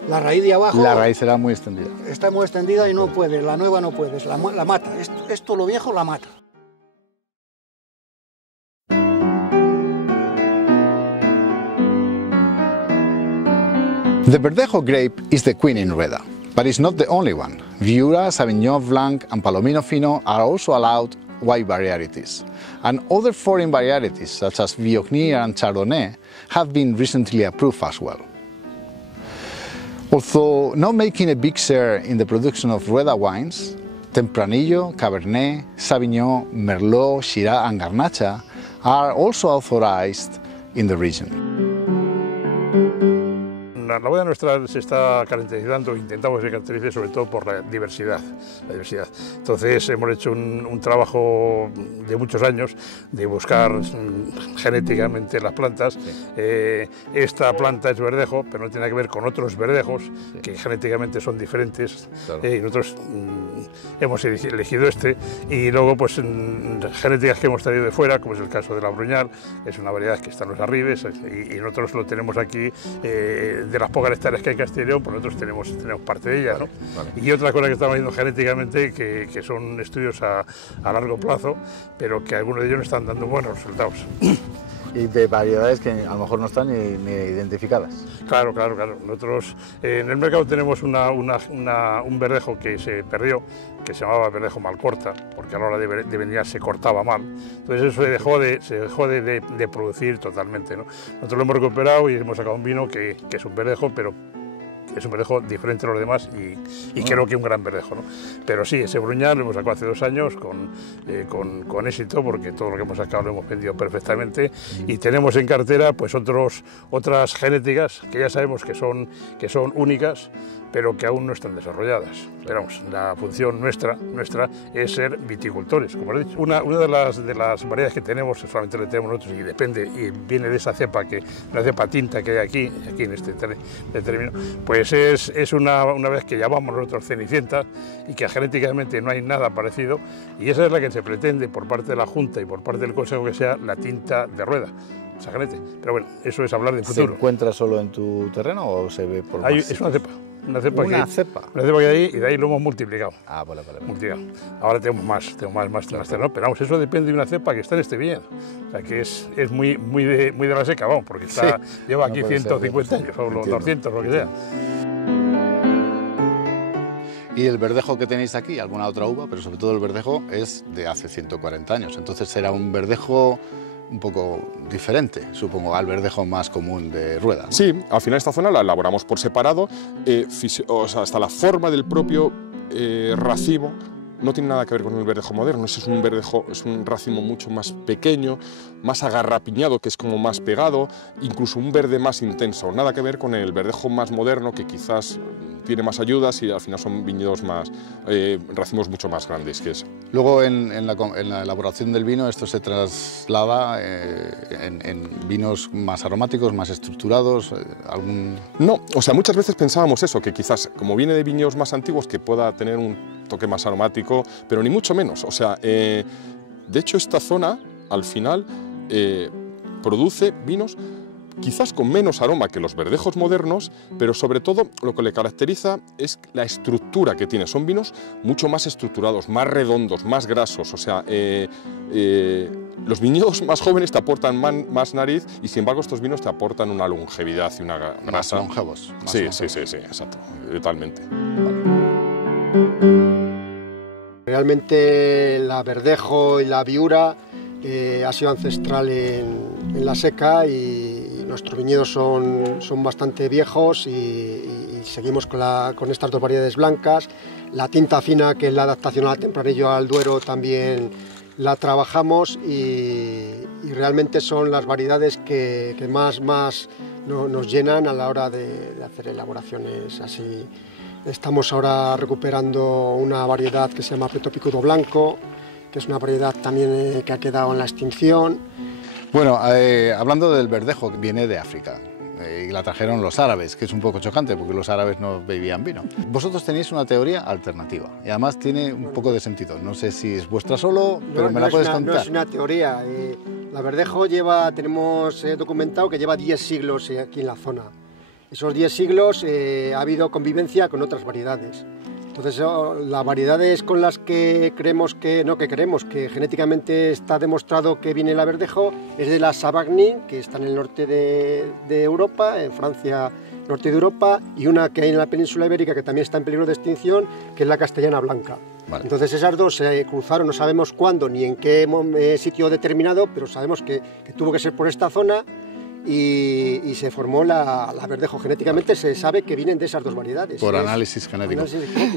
la raíz de abajo... La raíz será muy extendida. Está muy extendida y no puede, la nueva no puedes, la mata. Esto lo viejo la mata. The Verdejo grape is the queen in Rueda, but it's not the only one. Viura, Sauvignon Blanc and Palomino Fino are also allowed white varieties, and other foreign varieties such as Viognier and Chardonnay have been recently approved as well. Although not making a big share in the production of Rueda wines, Tempranillo, Cabernet, Sauvignon, Merlot, Shiraz and Garnacha are also authorized in the region. La bodega nuestra se está caracterizando, intentamos que se caracterice sobre todo por la diversidad. Entonces hemos hecho un trabajo de muchos años de buscar genéticamente las plantas. Esta planta es verdejo, pero no tiene que ver con otros verdejos que genéticamente son diferentes. Claro. Y nosotros hemos elegido este y luego pues genéticas que hemos traído de fuera, como es el caso de la Bruñal, es una variedad que está en los Arribes y nosotros lo tenemos aquí de las pocas hectáreas que hay en Castilla y León, pues nosotros tenemos parte de ellas, ¿no? Vale. Y otra cosa que estamos haciendo genéticamente, que son estudios a largo plazo, pero que algunos de ellos no están dando buenos resultados. Y de variedades que a lo mejor no están ni identificadas. Claro. Nosotros en el mercado tenemos un verdejo que se perdió, que se llamaba verdejo malcorta, porque a la hora de vendar se cortaba mal. Entonces eso se dejó de producir totalmente, ¿no? Nosotros lo hemos recuperado y hemos sacado un vino que es un verdejo, pero es un verdejo diferente a los demás y creo que un gran verdejo, ¿no? Pero sí, ese Bruñal lo hemos sacado hace 2 años con éxito, porque todo lo que hemos sacado lo hemos vendido perfectamente y tenemos en cartera pues otras genéticas que ya sabemos que son únicas, pero que aún no están desarrolladas. Pero vamos, la función nuestra es ser viticultores, como he dicho. Una de las variedades que tenemos, solamente la tenemos nosotros y depende, y viene de esa cepa, una cepa tinta que hay aquí en este término, pues Pues es una vez que llamamos nosotros Cenicienta y que genéticamente no hay nada parecido, y esa es la que se pretende por parte de la Junta y por parte del Consejo que sea la tinta de rueda, sagrete. Pero bueno, eso es hablar de futuro. ¿Se encuentra solo en tu terreno o se ve por más? Es una cepa. Una cepa ¿Una que, cepa? Una cepa que hay ahí, y de ahí lo hemos multiplicado. Ah, vale. Multiplicado. Ahora tenemos más terreno, pero vamos, eso depende de una cepa que está en este viñedo. O sea, que es muy de la seca, vamos, porque está, lleva aquí 150 años, o los 200, lo que sea. Y el verdejo que tenéis aquí, alguna otra uva, pero sobre todo el verdejo es de hace 140 años. Entonces será un verdejo un poco diferente, supongo, al verdejo más común de Rueda, ¿no? Sí, al final esta zona la elaboramos por separado, o sea, hasta la forma del propio racimo no tiene nada que ver con el verdejo moderno. Ese es un racimo mucho más pequeño, más agarrapiñado, que es como más pegado, incluso un verde más intenso. Nada que ver con el verdejo más moderno, que quizás tiene más ayudas y al final son viñedos más, racimos mucho más grandes que eso. Luego en la elaboración del vino esto se traslada en vinos más aromáticos, más estructurados, No, o sea, muchas veces pensábamos eso, que quizás como viene de viñedos más antiguos que pueda tener un toque más aromático, pero ni mucho menos. O sea, de hecho esta zona al final produce vinos quizás con menos aroma que los verdejos modernos, pero sobre todo lo que le caracteriza es la estructura que tiene. Son vinos mucho más estructurados, más redondos, más grasos. O sea, los viñedos más jóvenes te aportan más nariz y sin embargo estos vinos te aportan una longevidad y una grasa. Más longevos. Sí, exacto, totalmente. Realmente la verdejo y la viura ha sido ancestral en la seca, y nuestros viñedos son bastante viejos y seguimos con estas dos variedades blancas. La tinta fina, que es la adaptación al Tempranillo, al Duero, también la trabajamos y realmente son las variedades que más nos llenan a la hora de hacer elaboraciones así. Estamos ahora recuperando una variedad que se llama Preto Picudo Blanco, que es una variedad también que ha quedado en la extinción. Bueno, hablando del verdejo, viene de África y la trajeron los árabes, que es un poco chocante porque los árabes no bebían vino. Vosotros tenéis una teoría alternativa y además tiene un poco de sentido. No sé si es vuestra solo, pero me la puedes contar. No es una teoría. La verdejo tenemos documentado que lleva 10 siglos aquí en la zona. Esos 10 siglos ha habido convivencia con otras variedades. Entonces, las variedades con las que creemos que genéticamente está demostrado que viene el verdejo es de la Savagnin, que está en el norte de Europa, en Francia, norte de Europa, y una que hay en la península ibérica que también está en peligro de extinción, que es la castellana blanca. Vale. Entonces esas dos se cruzaron, no sabemos cuándo ni en qué sitio determinado, pero sabemos que tuvo que ser por esta zona. Y se formó la verdejo. Genéticamente se sabe que vienen de esas dos variedades. Por análisis genético.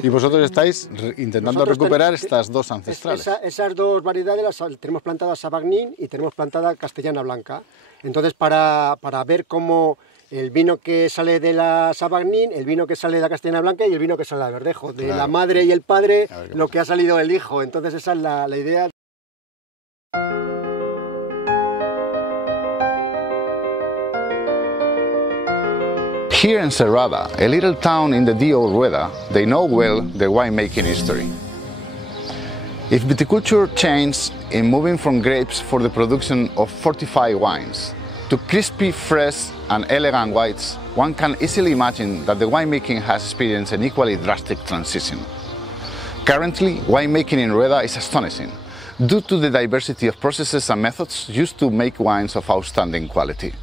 Y vosotros estáis intentando recuperar estas dos ancestrales. Esas dos variedades las tenemos plantada Savagnin y tenemos plantada castellana blanca. Entonces, para ver cómo el vino que sale de la Savagnin, el vino que sale de la castellana blanca y el vino que sale del verdejo. De la madre y el padre, lo que ha salido del hijo. Entonces, esa es la idea. Here in Cerrada, a little town in the D.O. Rueda, they know well the winemaking history. If viticulture changed in moving from grapes for the production of fortified wines to crispy, fresh and elegant whites, one can easily imagine that the winemaking has experienced an equally drastic transition. Currently, winemaking in Rueda is astonishing due to the diversity of processes and methods used to make wines of outstanding quality.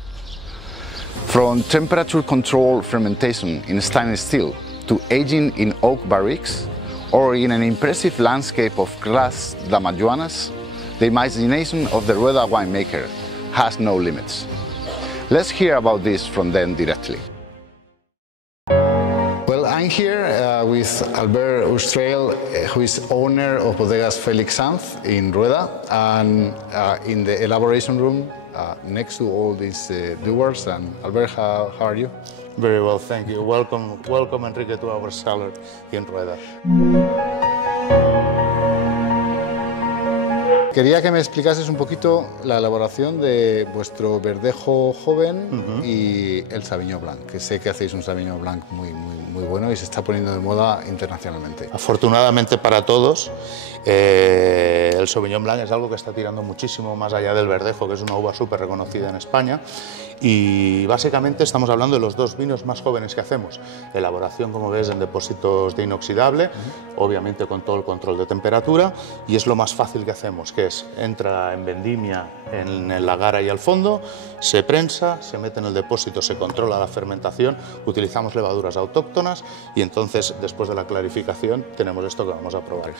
From temperature-controlled fermentation in stainless steel to aging in oak barriques or in an impressive landscape of glass damajuanas, the imagination of the Rueda winemaker has no limits. Let's hear about this from them directly. Well, I'm here with Albert Ustrail, who is owner of Bodegas Felix Sanz in Rueda, and in the elaboration room next to all these doers. And Albert, how are you? Very well, thank you. Welcome, Enrique, to our cellar in Rueda. quería que me explicases un poquito la elaboración de vuestro verdejo joven y el Sauvignon Blanc, que sé que hacéis un Sauvignon Blanc muy bueno y se está poniendo de moda internacionalmente. Afortunadamente para todos, el Sauvignon Blanc es algo que está tirando muchísimo más allá del verdejo, que es una uva súper reconocida en España, y básicamente estamos hablando de los dos vinos más jóvenes que hacemos. Elaboración, como ves, en depósitos de inoxidable, obviamente con todo el control de temperatura, y es lo más fácil que hacemos, que es, entra en vendimia en la gara y al fondo, se prensa, se mete en el depósito, se controla la fermentación, utilizamos levaduras autóctonas y entonces, después de la clarificación, tenemos esto que vamos a probar.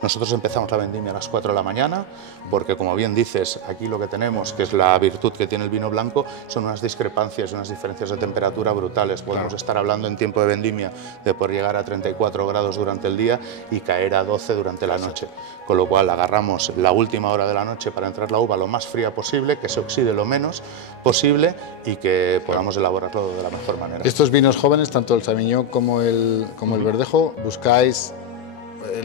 Nosotros empezamos la vendimia a las 4 de la mañana, porque como bien dices, aquí lo que tenemos, que es la virtud que tiene el vino blanco, son unas discrepancias, unas diferencias de temperatura brutales. Podemos estar hablando en tiempo de vendimia de poder llegar a 34 grados durante el día y caer a 12 durante la noche, con lo cual agarramos la última hora de la noche para entrar la uva lo más fría posible, que se oxide lo menos posible y que podamos elaborarlo de la mejor manera. Estos vinos jóvenes, tanto el Sauvignon como el verdejo, buscáis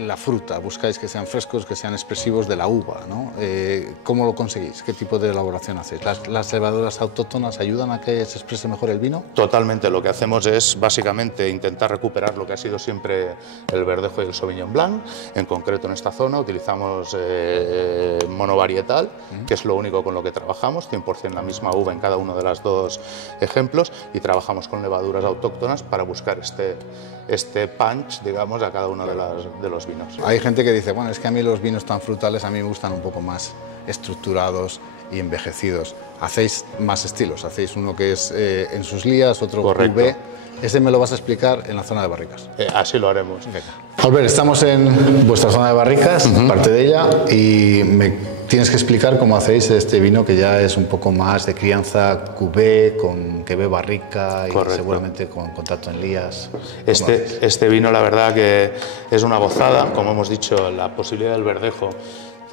la fruta, buscáis que sean frescos, que sean expresivos de la uva, ¿no? ¿Cómo lo conseguís? ¿Qué tipo de elaboración hacéis? ¿Las levaduras autóctonas ayudan a que se exprese mejor el vino? Totalmente, lo que hacemos es básicamente intentar recuperar lo que ha sido siempre el verdejo y el Sauvignon Blanc. En concreto en esta zona utilizamos monovarietal, que es lo único con lo que trabajamos, 100% la misma uva en cada uno de los dos ejemplos, y trabajamos con levaduras autóctonas para buscar este punch, digamos, a cada uno de los vinos. Hay gente que dice, bueno, es que a mí los vinos tan frutales a mí me gustan un poco más estructurados y envejecidos. Hacéis más estilos, hacéis uno que es en sus lías, otro Cuvée. Ese me lo vas a explicar en la zona de barricas. Así lo haremos. Albert, estamos en vuestra zona de barricas, parte de ella, y me tienes que explicar cómo hacéis este vino que ya es un poco más de crianza Cuvée, que ve barrica y seguramente con contacto en lías. Este vino, la verdad que es una gozada, como hemos dicho, la posibilidad del verdejo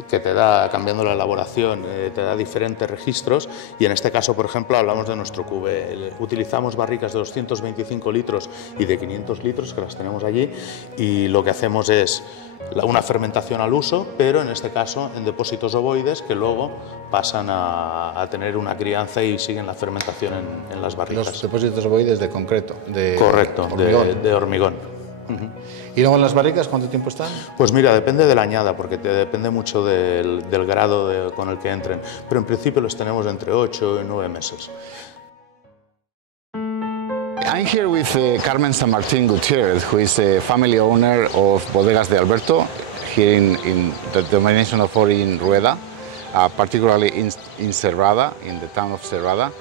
que te da, cambiando la elaboración, te da diferentes registros, y en este caso, por ejemplo, hablamos de nuestro Cuvée. Utilizamos barricas de 225 litros y de 500 litros, que las tenemos allí, y lo que hacemos es una fermentación al uso, pero en este caso en depósitos ovoides que luego pasan a tener una crianza y siguen la fermentación en las barricas. Los depósitos ovoides de concreto, de correcto, hormigón. De hormigón. ¿Y luego en las barricas cuánto tiempo están? Pues mira, depende de la añada, porque depende mucho del grado con el que entren, pero en principio los tenemos entre 8 y 9 meses. I'm here with Carmen San Martín Gutiérrez, who is a family owner of Bodegas de Alberto, here in the denomination of origin Rueda, particularly in Cerrada, in the town of Cerrada.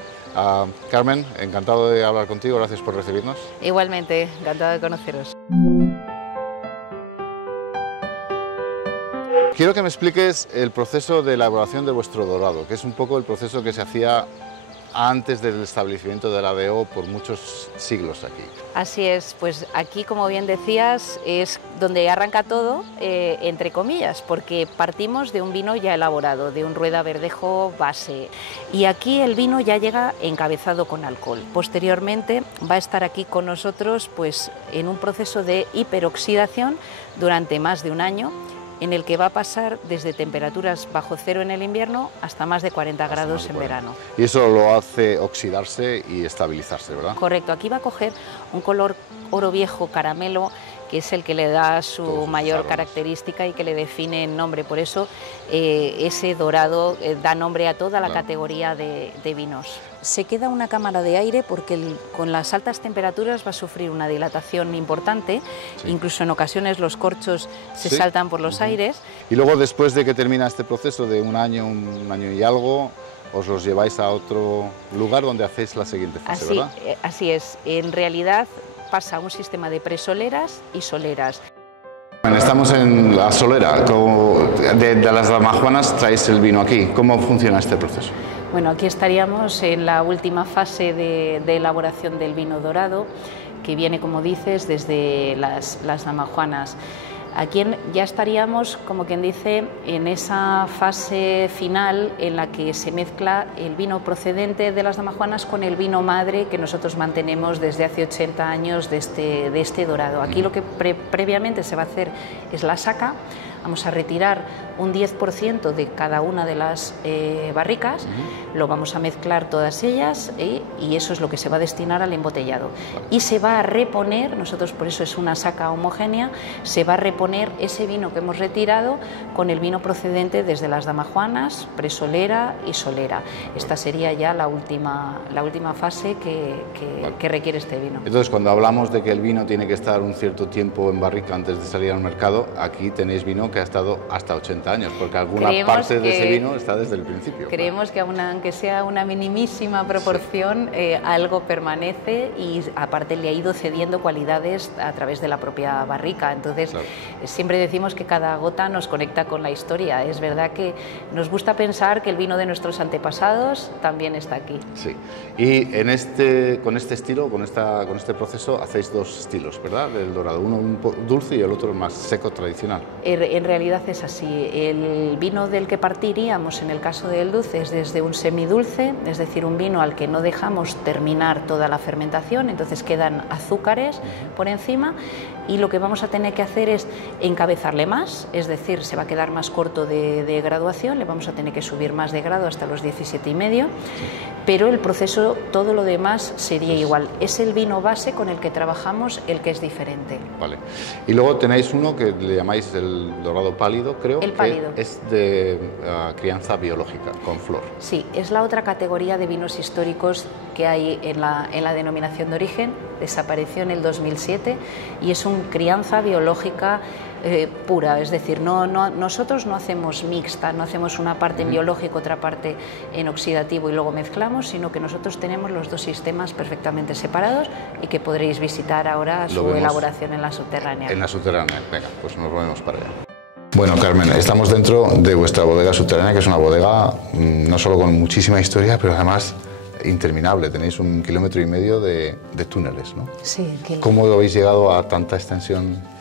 Carmen, encantado de hablar contigo, gracias por recibirnos. Igualmente, encantado de conoceros. Quiero que me expliques el proceso de elaboración de vuestro dorado, que es un poco el proceso que se hacía antes del establecimiento de la DO por muchos siglos aquí. Así es, pues aquí, como bien decías, es donde arranca todo, entre comillas, porque partimos de un vino ya elaborado, de un Rueda Verdejo base, y aquí el vino ya llega encabezado con alcohol. Posteriormente va a estar aquí con nosotros pues, en un proceso de hiperoxidación durante más de un año, en el que va a pasar desde temperaturas bajo cero en el invierno hasta más de 40 grados en verano. Y eso lo hace oxidarse y estabilizarse, ¿verdad? Correcto, aquí va a coger un color oro viejo caramelo, que es el que le da su mayor característica y que le define el nombre. Por eso ese dorado da nombre a toda la categoría de vinos. Se queda una cámara de aire porque con las altas temperaturas va a sufrir una dilatación importante, incluso en ocasiones los corchos se saltan por los aires. Y luego, después de que termina este proceso de un año y algo, os los lleváis a otro lugar donde hacéis la siguiente fase, ¿verdad? Así es, en realidad pasa a un sistema de presoleras y soleras. Estamos en la solera, de las damajuanas traéis el vino aquí. ¿Cómo funciona este proceso? Bueno, aquí estaríamos en la última fase de elaboración del vino dorado, que viene, como dices, desde las damajuanas. Aquí ya estaríamos, como quien dice, en esa fase final en la que se mezcla el vino procedente de las damajuanas con el vino madre que nosotros mantenemos desde hace 80 años de este dorado. Aquí lo que previamente se va a hacer es la saca. Vamos a retirar un 10% de cada una de las barricas, lo vamos a mezclar todas ellas y eso es lo que se va a destinar al embotellado. Y se va a reponer, nosotros por eso es una saca homogénea, se va a reponer ese vino que hemos retirado con el vino procedente desde las damajuanas, presolera y solera. Esta sería ya la última fase que requiere este vino. Entonces, cuando hablamos de que el vino tiene que estar un cierto tiempo en barrica antes de salir al mercado, aquí tenéis vino que ha estado hasta 80 años, porque alguna parte de ese vino está desde el principio. Creemos que aunque sea una minimísima proporción, algo permanece y aparte le ha ido cediendo cualidades a través de la propia barrica. Entonces, siempre decimos que cada gota nos conecta con la historia. Es verdad que nos gusta pensar que el vino de nuestros antepasados también está aquí. Sí. Y con este estilo, con este proceso, hacéis dos estilos, ¿verdad? Del dorado, uno un dulce y el otro más seco, tradicional. En realidad es así. El vino del que partiríamos en el caso del dulce es desde un semidulce, es decir, un vino al que no dejamos terminar toda la fermentación, entonces quedan azúcares por encima y lo que vamos a tener que hacer es encabezarle más, es decir, se va a quedar más corto de graduación, le vamos a tener que subir más de grado hasta los 17,5, pero el proceso, todo lo demás sería igual. Es el vino base con el que trabajamos el que es diferente. Vale. Y luego tenéis uno que le llamáis el dorado pálido, creo. El pálido. Que es de crianza biológica, con flor. Sí, es la otra categoría de vinos históricos que hay en la denominación de origen. Desapareció en el 2007 y es un crianza biológica pura, es decir, nosotros no hacemos mixta, no hacemos una parte en biológico, otra parte en oxidativo y luego mezclamos, sino que nosotros tenemos los dos sistemas perfectamente separados y que podréis visitar ahora su elaboración en la subterránea. En la subterránea, venga, pues nos volvemos para allá. Bueno, Carmen, estamos dentro de vuestra bodega subterránea, que es una bodega no solo con muchísima historia, pero además interminable. Tenéis 1,5 kilómetros de túneles, ¿no? Sí. ¿Cómo habéis llegado a tanta extensión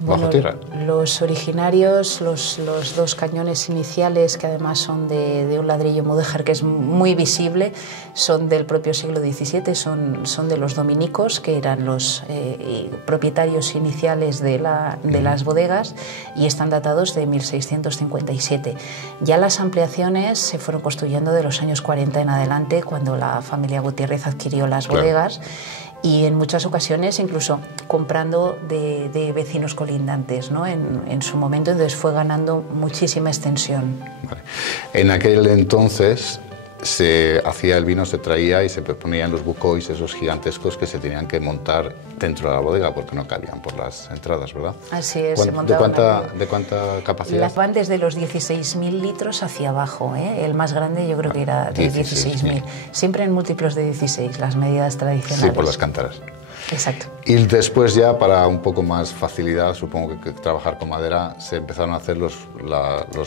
bajo tierra? Los originarios, los dos cañones iniciales, que además son de un ladrillo mudéjar que es muy visible, son del propio siglo XVII, son de los dominicos, que eran los propietarios iniciales de las bodegas, y están datados de 1657. Ya las ampliaciones se fueron construyendo de los años 40 en adelante, cuando la familia Gutiérrez adquirió las bodegas. Y en muchas ocasiones incluso comprando de vecinos colindantes, ¿no? En su momento, entonces fue ganando muchísima extensión. Vale. En aquel entonces se hacía el vino, se traía y se ponían los bucois, esos gigantescos que se tenían que montar dentro de la bodega porque no cabían por las entradas, ¿verdad? Así es, se montaban. ¿De cuánta capacidad? Las van desde los 16.000 litros hacia abajo, ¿eh? El más grande yo creo que era de 16.000. Siempre en múltiplos de 16, las medidas tradicionales. Sí, por las cántaras. Exacto. Y después ya, para un poco más facilidad, supongo que trabajar con madera, se empezaron a hacer los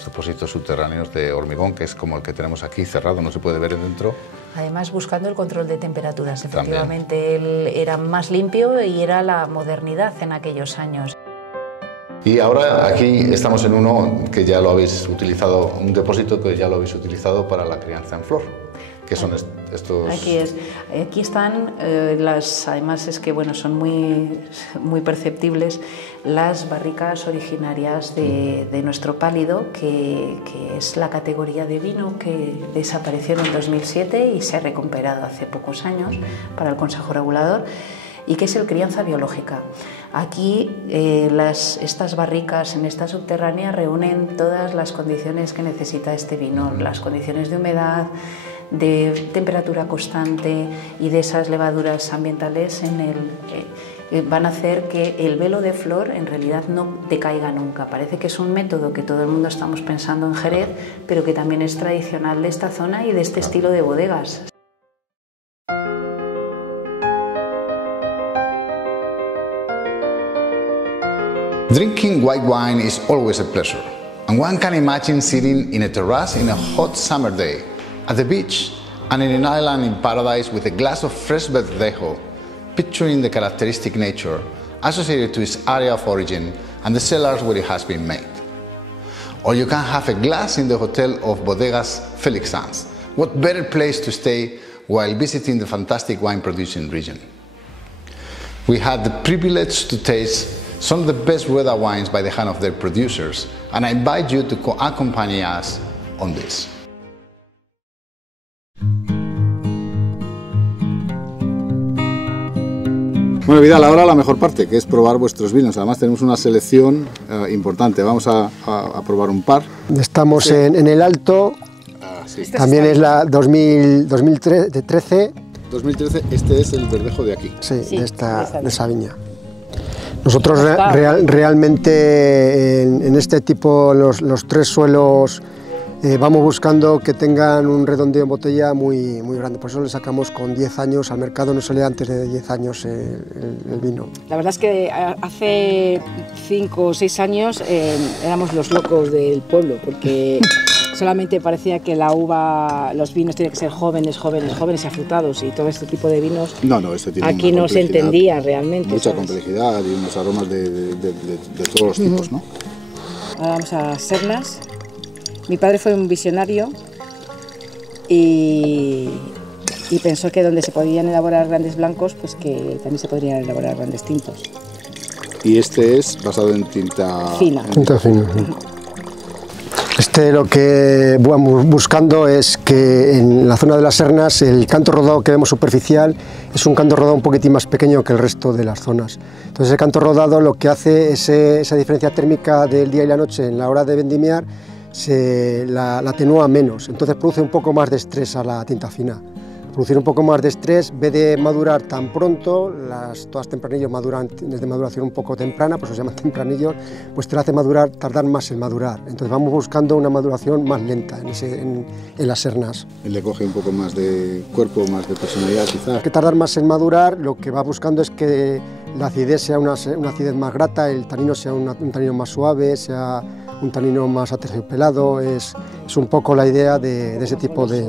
depósitos subterráneos de hormigón, que es como el que tenemos aquí cerrado, no se puede ver dentro. Además, buscando el control de temperaturas. Efectivamente, él era más limpio y era la modernidad en aquellos años. Y ahora aquí estamos en uno que ya lo habéis utilizado, un depósito que ya lo habéis utilizado para la crianza en flor. ¿Qué son estos? Aquí están además es que bueno, son muy perceptibles las barricas originarias de nuestro pálido, que es la categoría de vino que desapareció en el 2007 y se ha recuperado hace pocos años para el Consejo Regulador, y que es el crianza biológica. Aquí estas barricas en esta subterránea reúnen todas las condiciones que necesita este vino, las condiciones de humedad, de temperatura constante y de esas levaduras ambientales van a hacer que el velo de flor en realidad no decaiga nunca. Parece que es un método que todo el mundo estamos pensando en Jerez, pero que también es tradicional de esta zona y de este estilo de bodegas. Drinking white wine is always a pleasure, and one can imagine sitting in a terrace in a hot summer day, at the beach, and in an island in paradise with a glass of fresh verdejo, picturing the characteristic nature associated to its area of origin and the cellars where it has been made. Or you can have a glass in the hotel of Bodegas Felix Sanz. What better place to stay while visiting the fantastic wine producing region? We had the privilege to taste some of the best Rueda wines by the hand of their producers, and I invite you to accompany us on this. Bueno, Vidal, ahora la mejor parte, que es probar vuestros vinos. Además tenemos una selección importante. Vamos a probar un par. Estamos en el Alto. Sí. También es la 2013. 2013, este es el verdejo de aquí. Sí, de esa viña. Nosotros realmente en este tipo, los tres suelos, vamos buscando que tengan un redondeo en botella muy grande. Por eso le sacamos con 10 años al mercado, no salía antes de 10 años el vino. La verdad es que hace 5 o 6 años éramos los locos del pueblo, porque solamente parecía que la uva, los vinos tienen que ser jóvenes y afrutados, y todo este tipo de vinos este tiene aquí no se entendía realmente. Mucha complejidad y unos aromas de todos los tipos, ¿no? Ahora vamos a Sernas. Mi padre fue un visionario y pensó que donde se podían elaborar grandes blancos, pues que también se podrían elaborar grandes tintos. Y este es basado en tinta fina. Tinta fina. Lo que vamos buscando es que en la zona de las Sernas el canto rodado que vemos superficial es un canto rodado un poquitín más pequeño que el resto de las zonas. Entonces el canto rodado lo que hace es esa diferencia térmica del día y la noche en la hora de vendimiar la atenúa menos, entonces produce un poco más de estrés a la tinta fina. Producir un poco más de estrés, en vez de madurar tan pronto, todas tempranillos maduran desde maduración un poco temprana, por eso se llaman tempranillos, pues te lo hace tardar más en madurar. Entonces vamos buscando una maduración más lenta en las Sernas. Le coge un poco más de cuerpo, más de personalidad quizás. Que tardar más en madurar, lo que va buscando es que la acidez sea una acidez más grata, el tanino sea un tanino más suave, sea un tanino más aterciopelado, es un poco la idea de ese tipo de...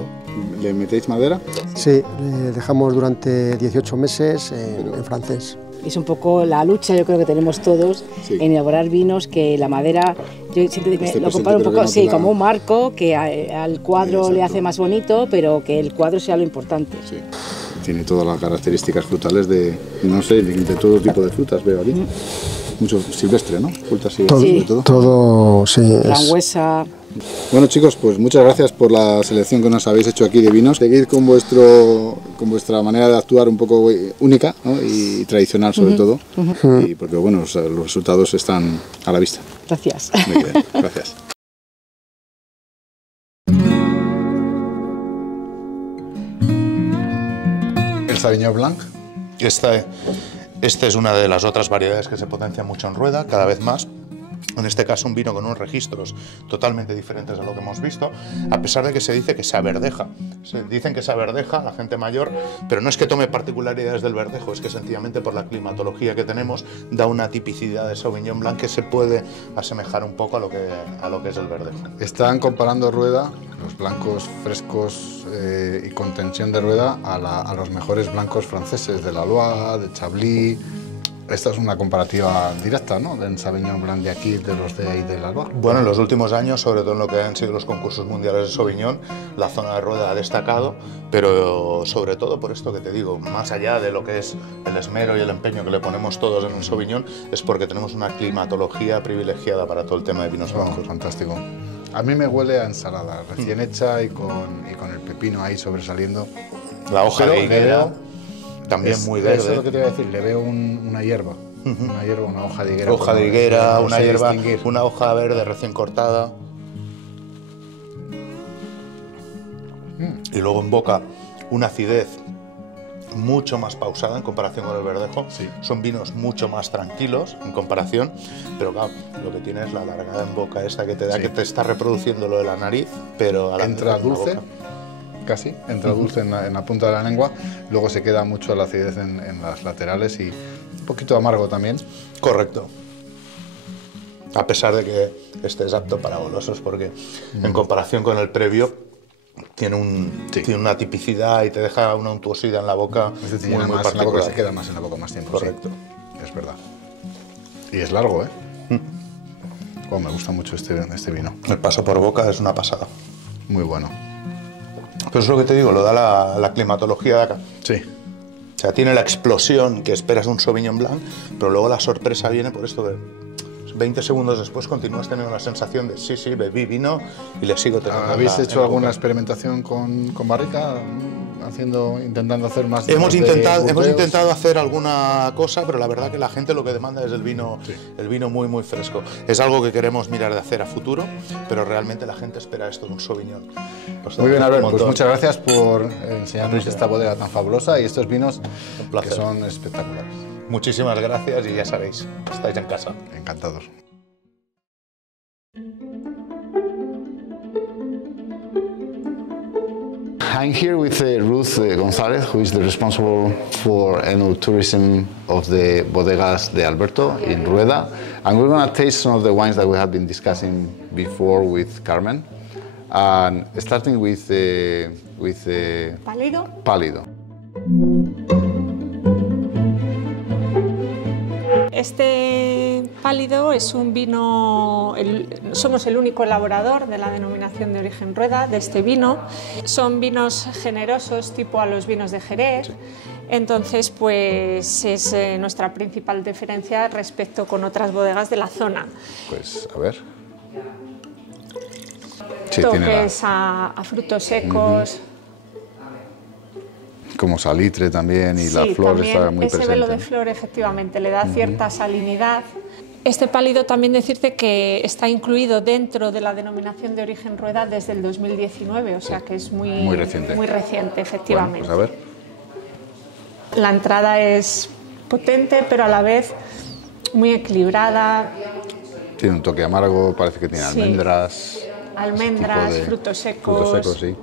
¿Le metéis madera? Sí, le dejamos durante 18 meses en francés. Es un poco la lucha, yo creo que tenemos todos, en elaborar vinos, que la madera, yo siempre lo comparo un poco como un marco, que al cuadro le hace más bonito, pero que el cuadro sea lo importante. Sí. Tiene todas las características frutales de todo tipo de frutas, veo aquí. Mucho silvestre, ¿no? Frutas silvestres, todo, sí. Frangüesa. Bueno, chicos, pues muchas gracias por la selección que nos habéis hecho aquí de vinos. Seguid con vuestra manera de actuar un poco única, ¿no? Y tradicional sobre todo, y porque bueno, los resultados están a la vista. Gracias. Muy bien, gracias. El Sauvignon Blanc. Esta es una de las otras variedades que se potencia mucho en Rueda, cada vez más. En este caso un vino con unos registros totalmente diferentes a lo que hemos visto, a pesar de que se dice que se averdeja. Dicen que se averdeja la gente mayor, pero no es que tome particularidades del verdejo, es que sencillamente por la climatología que tenemos da una tipicidad de Sauvignon Blanc que se puede asemejar un poco a lo que es el verdejo. Están comparando Rueda, los blancos frescos y con tensión de Rueda, a los mejores blancos franceses de Lalois, de Chablis. Esta es una comparativa directa, ¿no?, del Sauvignon Blanc de aquí, de los de ahí de Lalois. Bueno, en los últimos años, sobre todo en lo que han sido los concursos mundiales de Sauvignon, la zona de Rueda ha destacado, pero sobre todo por esto que te digo, más allá de lo que es el esmero y el empeño que le ponemos todos en el Sauvignon, es porque tenemos una climatología privilegiada para todo el tema de vinos blancos. Fantástico. A mí me huele a ensalada, recién hecha y con el pepino ahí sobresaliendo. La hoja de higuera. También muy verde. Eso es lo que te iba a decir, le veo una hierba, una hoja de higuera. Hoja de higuera, una hierba, una hoja verde recién cortada. Y luego en boca una acidez mucho más pausada en comparación con el verdejo. Sí. Son vinos mucho más tranquilos en comparación, pero claro, lo que tiene es la largada en boca esta que te da, que te está reproduciendo lo de la nariz, pero a la entra dulce. Casi, entra dulce en la punta de la lengua, luego se queda mucho la acidez en las laterales y un poquito amargo también. Correcto. A pesar de que este es apto para golosos, porque en comparación con el previo tiene una tipicidad y te deja una untuosidad en la boca muy particular. Se queda más en la boca más tiempo. Correcto. Sí, es verdad. Y es largo, ¿eh? Oh, me gusta mucho este vino. El paso por boca es una pasada. Muy bueno. Pero es lo que te digo, lo da la climatología de acá. Sí. O sea, tiene la explosión que esperas de un Sauvignon Blanc, pero luego la sorpresa viene por esto de 20 segundos después continúas teniendo la sensación de sí, bebí vino y le sigo teniendo. ¿Habéis hecho alguna experimentación con barrica? Intentando hacer más... Hemos intentado hacer alguna cosa, pero la verdad que la gente lo que demanda es el vino muy, muy fresco. Es algo que queremos mirar de hacer a futuro, pero realmente la gente espera esto de un Sauvignon. Muy bien, Albert, pues muchas gracias por enseñarnos esta bodega tan fabulosa y estos vinos que son espectaculares. Muchísimas gracias y ya sabéis, estáis en casa. Encantados. I'm here with Ruth González, who is the responsible for tourism of the Bodegas de Alberto in Rueda. And we're going to taste some of the wines that we have been discussing before with Carmen. And starting with Pálido. Pálido. Este pálido es un vino, somos el único elaborador de la denominación de origen Rueda de este vino. Son vinos generosos tipo a los vinos de Jerez, entonces pues es nuestra principal diferencia respecto con otras bodegas de la zona. Pues a ver. Sí, toques a frutos secos. Como salitre también y la flor está muy presente. Ese velo de flor efectivamente le da cierta salinidad. Este pálido también decirte que está incluido dentro de la denominación de origen Rueda desde el 2019, o sea que es muy reciente. Muy reciente, efectivamente. Bueno, pues a ver. La entrada es potente, pero a la vez muy equilibrada. Tiene un toque amargo, parece que tiene almendras. Almendras, frutos secos. Frutos secos, sí.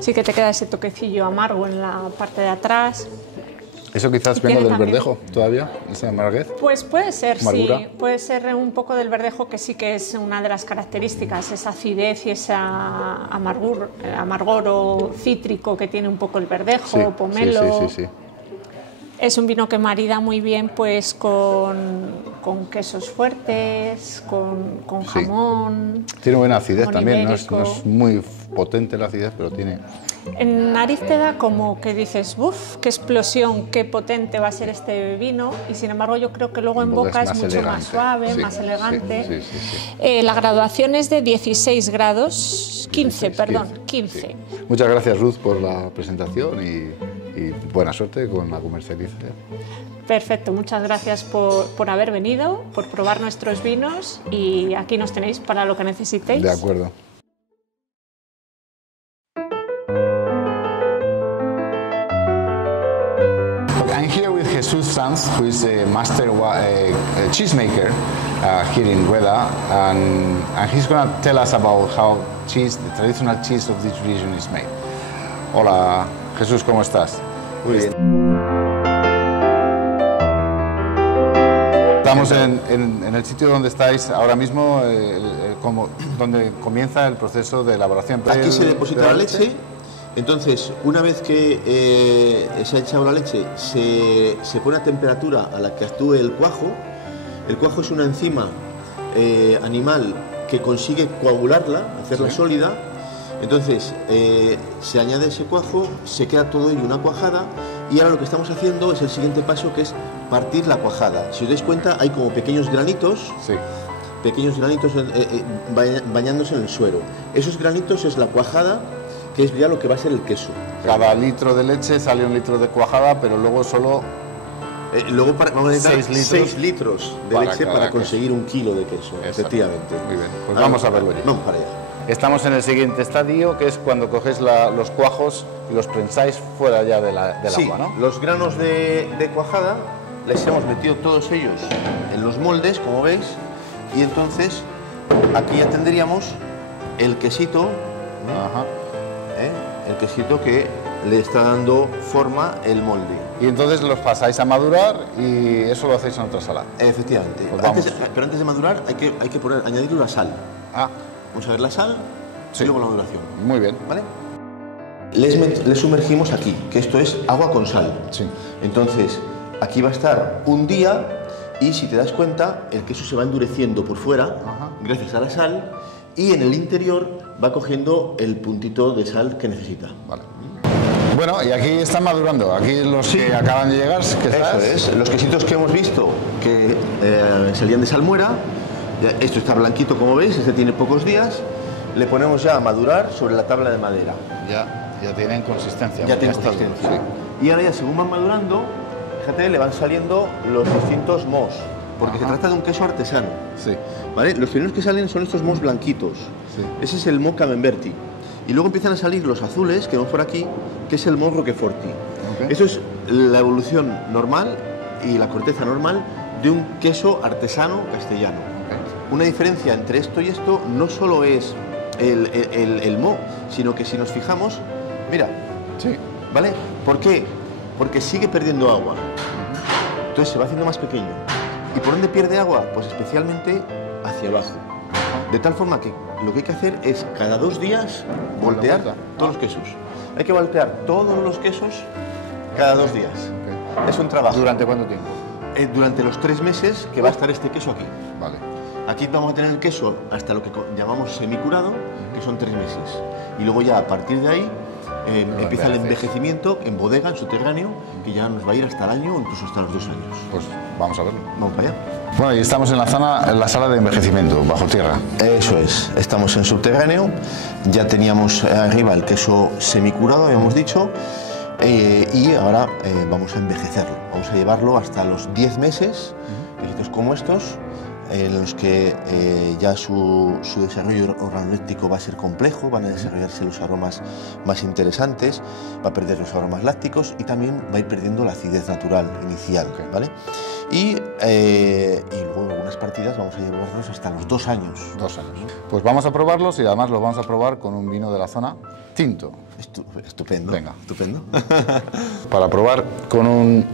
Sí que te queda ese toquecillo amargo en la parte de atrás. ¿Eso quizás venga del verdejo todavía, esa amarguez? Pues puede ser, ¿Amargura? sí. Puede ser un poco del verdejo, que sí que es una de las características, esa acidez y esa amargor o cítrico que tiene un poco el verdejo, pomelo. Sí. Es un vino que marida muy bien pues con quesos fuertes, con jamón. Tiene buena acidez también, no es muy potente la acidez, pero tiene... En nariz te da como que dices, uff, qué explosión, qué potente va a ser este vino, y sin embargo yo creo que luego en boca es mucho más suave, más elegante. Sí. La graduación es de 16 grados, 15. Muchas gracias, Ruth, por la presentación y buena suerte con la comercialización. Perfecto, muchas gracias por haber venido, por probar nuestros vinos, y aquí nos tenéis para lo que necesitéis. De acuerdo. I'm here with Jesus Sanz, who is a master cheesemaker here in Rueda, and he's going to tell us about how the traditional cheese of this region is made. Hola, Jesús, ¿cómo estás? Muy bien. Estamos en el sitio donde estáis ahora mismo, donde comienza el proceso de elaboración. Aquí se deposita la leche. Entonces, una vez que se ha echado la leche, se pone a temperatura a la que actúe el cuajo. El cuajo es una enzima animal que consigue coagularla, hacerla sólida. Entonces, se añade ese cuajo, se queda todo ello una cuajada, y ahora lo que estamos haciendo es el siguiente paso, que es partir la cuajada. Si os dais cuenta, hay como pequeños granitos. Bañándose en el suero. Esos granitos es la cuajada, que es ya lo que va a ser el queso. Cada litro de leche sale un litro de cuajada, pero luego solo... luego vamos a necesitar 6 litros de leche para conseguir 1 kilo de queso, efectivamente. Muy bien, pues vamos a verlo ya. Vamos para allá. Estamos en el siguiente estadio, que es cuando cogéis los cuajos y los prensáis fuera ya del agua, ¿no? Los granos de cuajada les hemos metido todos ellos en los moldes, como veis, y entonces aquí ya tendríamos el quesito, el quesito que le está dando forma el molde. Y entonces los pasáis a madurar y eso lo hacéis en otra sala. Efectivamente. Pues pero antes de madurar hay que añadirle la sal. Vamos a ver la sal y luego la maduración. Muy bien. ¿Vale? Les sumergimos aquí, que esto es agua con sal. Sí. Entonces, aquí va a estar un día y si te das cuenta, el queso se va endureciendo por fuera, gracias a la sal, y en el interior va cogiendo el puntito de sal que necesita. Vale. Bueno, y aquí están madurando, aquí los que acaban de llegar, Eso es, los quesitos que hemos visto que salían de salmuera, esto está blanquito como veis, este tiene pocos días, le ponemos ya a madurar sobre la tabla de madera. Ya tienen consistencia. Ya tienen consistencia. Sí. Y ahora ya según van madurando, fíjate, le van saliendo los distintos mohos, porque se trata de un queso artesano. Sí. ¿Vale? Los primeros que salen son estos mohos blanquitos. Sí. Ese es el moho Camemberti. Y luego empiezan a salir los azules, que vemos por aquí, que es el moho Roqueforti. Eso es la evolución normal y la corteza normal de un queso artesano castellano. Una diferencia entre esto y esto no solo es el moho, sino que si nos fijamos, mira, ¿vale? ¿Por qué? Porque sigue perdiendo agua. Entonces se va haciendo más pequeño. ¿Y por dónde pierde agua? Pues especialmente hacia abajo. De tal forma que lo que hay que hacer es cada 2 días voltear todos los quesos. Hay que voltear todos los quesos cada 2 días. Es un trabajo. ¿Durante cuánto tiempo? Durante los 3 meses que va a estar este queso aquí. Vale. Aquí vamos a tener el queso hasta lo que llamamos semicurado, que son 3 meses. Y luego ya a partir de ahí empieza el envejecimiento en bodega, en subterráneo, que ya nos va a ir hasta el año o incluso hasta los 2 años. Pues vamos a verlo. Vamos para allá. Bueno, y estamos en la sala de envejecimiento, bajo tierra. Eso es, estamos en subterráneo, ya teníamos arriba el queso semicurado, habíamos dicho, y ahora vamos a envejecerlo. Vamos a llevarlo hasta los 10 meses, quesitos como estos, en los que ya su desarrollo organoléptico va a ser complejo, van a desarrollarse los aromas más interesantes, va a perder los aromas lácticos y también va a ir perdiendo la acidez natural inicial, ¿vale? Y luego en algunas partidas vamos a llevarlos hasta los 2 años. 2 años. Pues vamos a probarlos y además los vamos a probar con un vino de la zona tinto. Estupendo. Venga. Estupendo. Para probar con un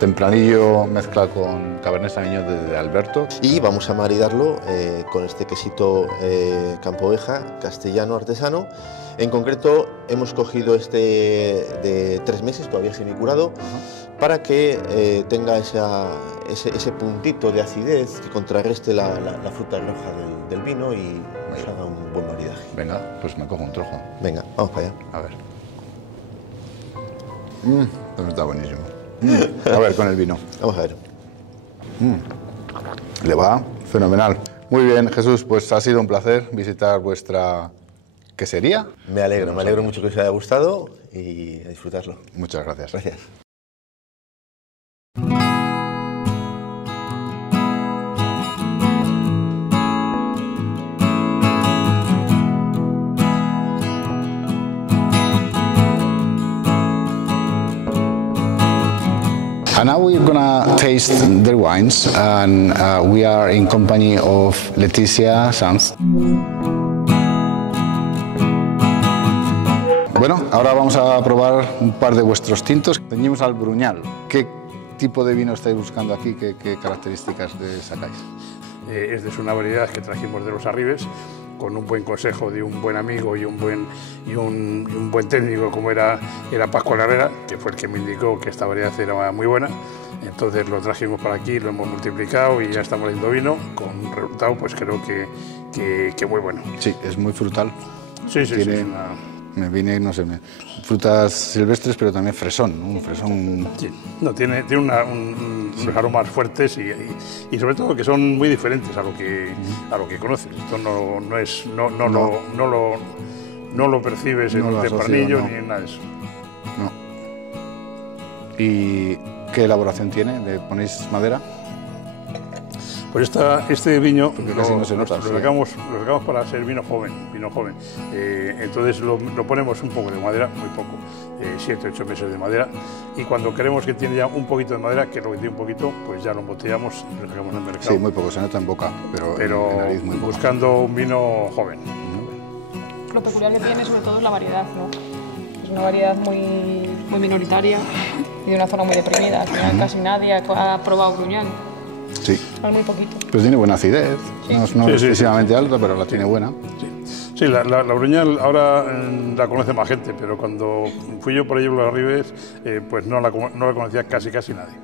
tempranillo mezcla con Cabernet Sauvignon de Alberto. Y vamos a maridarlo con este quesito Campo Oveja castellano artesano. En concreto hemos cogido este de 3 meses, todavía semicurado, para que tenga ese puntito de acidez que contrarreste la fruta roja del vino y nos haga un buen maridaje. Venga, pues me cojo un trozo. Venga, vamos para allá. A ver. Pues está buenísimo. A ver, con el vino. Vamos a ver. Le va fenomenal. Muy bien, Jesús, pues ha sido un placer visitar vuestra quesería. Me alegro mucho que os haya gustado y a disfrutarlo. Muchas gracias. Gracias. And now we're gonna taste their wines, and we are in company of Leticia Sanz. Bueno, ahora vamos a probar un par de vuestros tintos. Teñimos al Bruñal. ¿Qué tipo de vino estáis buscando aquí? ¿Qué características le sacáis? Esta es una variedad que trajimos de los Arribes, con un buen consejo de un buen amigo y un buen técnico como era Pascual Herrera, que fue el que me indicó que esta variedad era muy buena. Entonces lo trajimos para aquí, lo hemos multiplicado y ya estamos haciendo vino, con un resultado pues creo que muy bueno. Sí, es muy frutal. Sí, sí, Tiene, sí. Me viene, no sé, frutas silvestres, pero también fresón, ¿no? Un fresón. Sí, no, tiene unos aromas fuertes y sobre todo que son muy diferentes a lo que conoces. Esto no lo percibes en un tempranillo ni en nada de eso. No. ¿Y qué elaboración tiene? ¿Le ponéis madera? Pues este viño no se nota, lo sacamos para ser vino joven. Entonces lo ponemos un poco de madera, muy poco, 7 o 8 meses de madera, y cuando creemos que tiene ya un poquito de madera, que es lo que tiene un poquito, pues ya lo embotellamos y lo sacamos al mercado. Sí, muy poco, se nota en boca, pero en nariz muy poco. Buscando un vino joven. Lo peculiar que tiene sobre todo es la variedad, ¿no? Es una variedad muy minoritaria y de una zona muy deprimida. Al final casi nadie ha probado Bruñal. Sí. Es muy poquito. Pues tiene buena acidez, sí. No es excesivamente alta, pero la tiene buena. Sí, la Bruñal ahora la conoce más gente, pero cuando fui yo por allí por los Arribes, pues no la conocía casi nadie.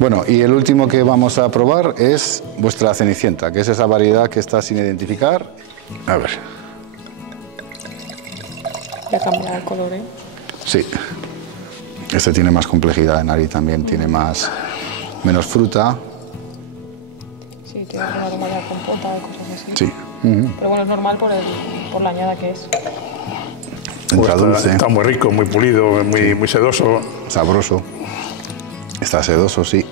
Bueno, y el último que vamos a probar es vuestra Cenicienta, que es esa variedad que está sin identificar. A ver. Ya cambia el color, ¿eh? Sí. Este tiene más complejidad de nariz también, tiene menos fruta. Sí, tiene un aroma ya compota y cosas así. Sí. Pero bueno, es normal por la añada que es. Entra dulce. Está muy rico, muy pulido, muy sedoso. Sabroso. Está sedoso, sí.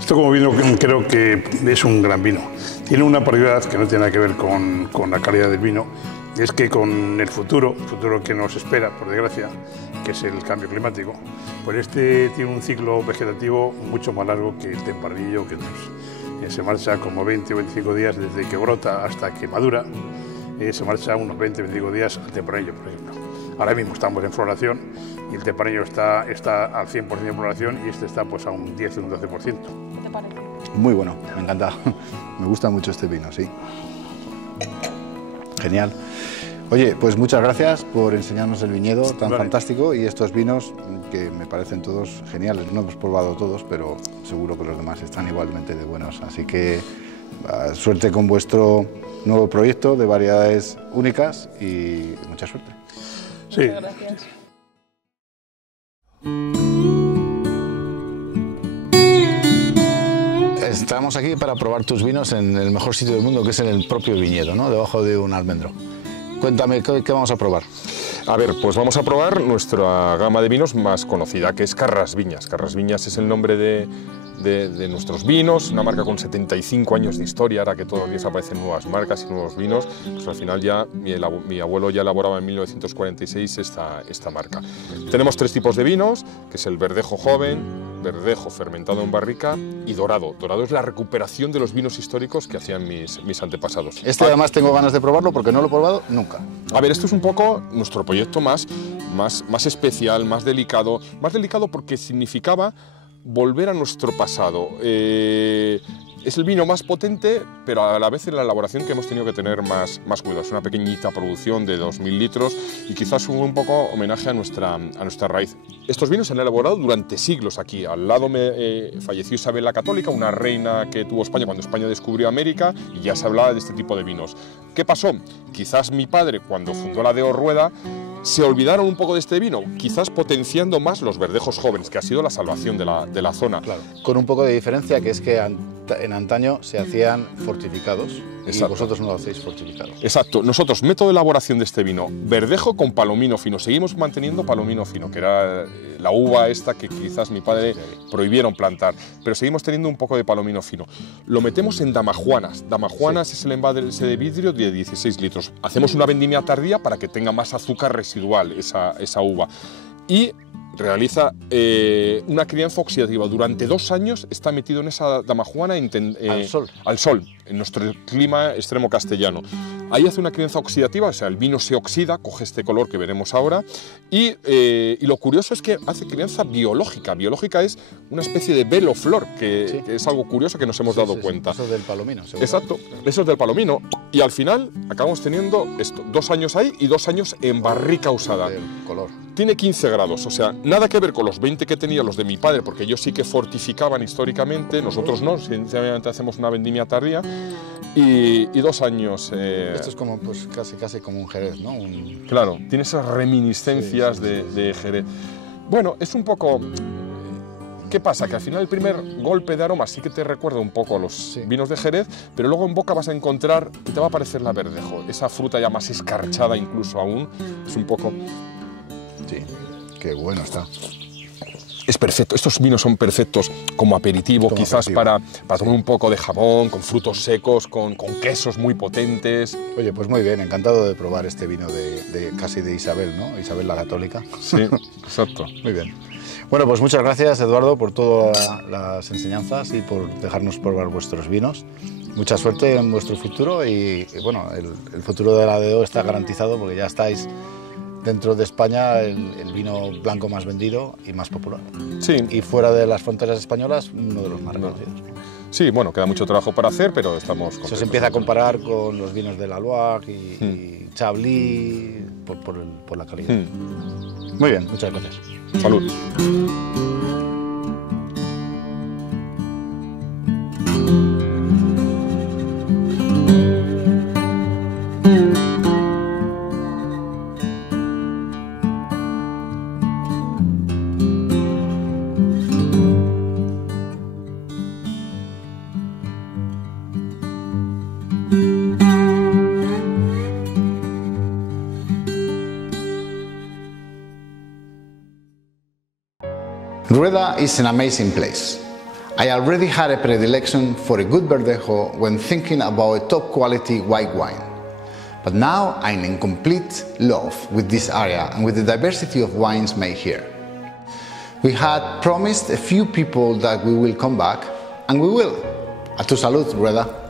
Esto como vino creo que es un gran vino. Tiene una paridad que no tiene nada que ver con la calidad del vino. Es que con el futuro que nos espera, por desgracia, que es el cambio climático, pues este tiene un ciclo vegetativo mucho más largo que el tempranillo, que se marcha como 20 o 25 días desde que brota hasta que madura. Se marcha unos 20 o 25 días al tempranillo, por ejemplo. Ahora mismo estamos en floración y el tempranillo está al 100% de floración y este está pues a un 10 o un 12%. ¿Qué te parece? Muy bueno, me encanta. Me gusta mucho este vino, sí. Genial. Oye, pues muchas gracias por enseñarnos el viñedo tan fantástico y estos vinos que me parecen todos geniales. No hemos probado todos, pero seguro que los demás están igualmente de buenos. Así que suerte con vuestro nuevo proyecto de variedades únicas y mucha suerte. Sí. Muchas gracias. Estamos aquí para probar tus vinos en el mejor sitio del mundo, que es en el propio viñedo, ¿no? Debajo de un almendro. Cuéntame, ¿qué vamos a probar? A ver, pues vamos a probar nuestra gama de vinos más conocida, que es Carras Viñas. Carras Viñas es el nombre de nuestros vinos, una marca con 75 años de historia. Ahora que todos los días aparecen nuevas marcas y nuevos vinos, pues al final ya mi abuelo ya elaboraba en 1946 esta marca. Tenemos 3 tipos de vinos, que es el verdejo joven, verdejo fermentado en barrica y dorado. Dorado es la recuperación de los vinos históricos que hacían mis antepasados. Este además tengo ganas de probarlo porque no lo he probado nunca. A ver, esto es un poco nuestro proyecto más especial, más delicado porque significaba volver a nuestro pasado. Es el vino más potente, pero a la vez en la elaboración que hemos tenido que tener más cuidado. Es una pequeñita producción de 2000 litros y quizás un poco homenaje a nuestra raíz. Estos vinos se han elaborado durante siglos aquí. Al lado falleció Isabel la Católica, una reina que tuvo España cuando España descubrió América, y ya se hablaba de este tipo de vinos. ¿Qué pasó? Quizás mi padre, cuando fundó la Deo Rueda, se olvidaron un poco de este vino, quizás potenciando más los verdejos jóvenes, que ha sido la salvación de la zona. Claro. Con un poco de diferencia, que es que en antaño se hacían fortificados. Exacto. Y vosotros no lo hacéis fortificados. Exacto. Nosotros, método de elaboración de este vino, verdejo con palomino fino. Seguimos manteniendo palomino fino, que era la uva esta que quizás mi padre prohibieron plantar, pero seguimos teniendo un poco de palomino fino. Lo metemos en damajuanas. Damajuanas es el envase de vidrio de 16 litros. Hacemos una vendimia tardía para que tenga más azúcar residual esa uva. Y realiza una crianza oxidativa. Durante 2 años está metido en esa damajuana al sol, en nuestro clima extremo castellano. Ahí hace una crianza oxidativa, o sea, el vino se oxida, coge este color que veremos ahora, y lo curioso es que hace crianza biológica. Biológica es una especie de velo flor, que es algo curioso que nos hemos dado cuenta. Eso del palomino, seguro. Exacto, eso es del palomino. Y al final acabamos teniendo esto, 2 años ahí y 2 años en barrica usada. El color. Tiene 15 grados, o sea, nada que ver con los 20 que tenía los de mi padre, porque ellos sí que fortificaban históricamente, nosotros no, sencillamente hacemos una vendimia tardía, y 2 años... Esto es como, pues, casi como un Jerez, ¿no? Claro, tiene esas reminiscencias de Jerez. Bueno, es un poco... ¿Qué pasa? Que al final el primer golpe de aroma sí que te recuerda un poco a los vinos de Jerez, pero luego en boca vas a encontrar que te va a parecer la verdejo, esa fruta ya más escarchada incluso aún, es un poco... Sí, qué bueno está. Es perfecto, estos vinos son perfectos como aperitivo, quizás para tomar un poco de jamón, con frutos secos, con quesos muy potentes. Oye, pues muy bien, encantado de probar este vino casi de Isabel, ¿no? Isabel la Católica. Sí, exacto. Muy bien. Bueno, pues muchas gracias, Eduardo, por todas las enseñanzas y por dejarnos probar vuestros vinos. Mucha suerte en vuestro futuro y bueno, el futuro de la Deo está garantizado porque ya estáis dentro de España el vino blanco más vendido y más popular. Sí. Y fuera de las fronteras españolas, uno de los más reconocidos. Sí, bueno, queda mucho trabajo para hacer, pero estamos contentos. Eso se empieza a comparar con los vinos de la Loire y Chablis por la calidad. Muy bien, muchas gracias. Salud. Rueda is an amazing place. I already had a predilection for a good verdejo when thinking about a top quality white wine. But now I'm in complete love with this area and with the diversity of wines made here. We had promised a few people that we will come back, and we will. A tu salud, Rueda.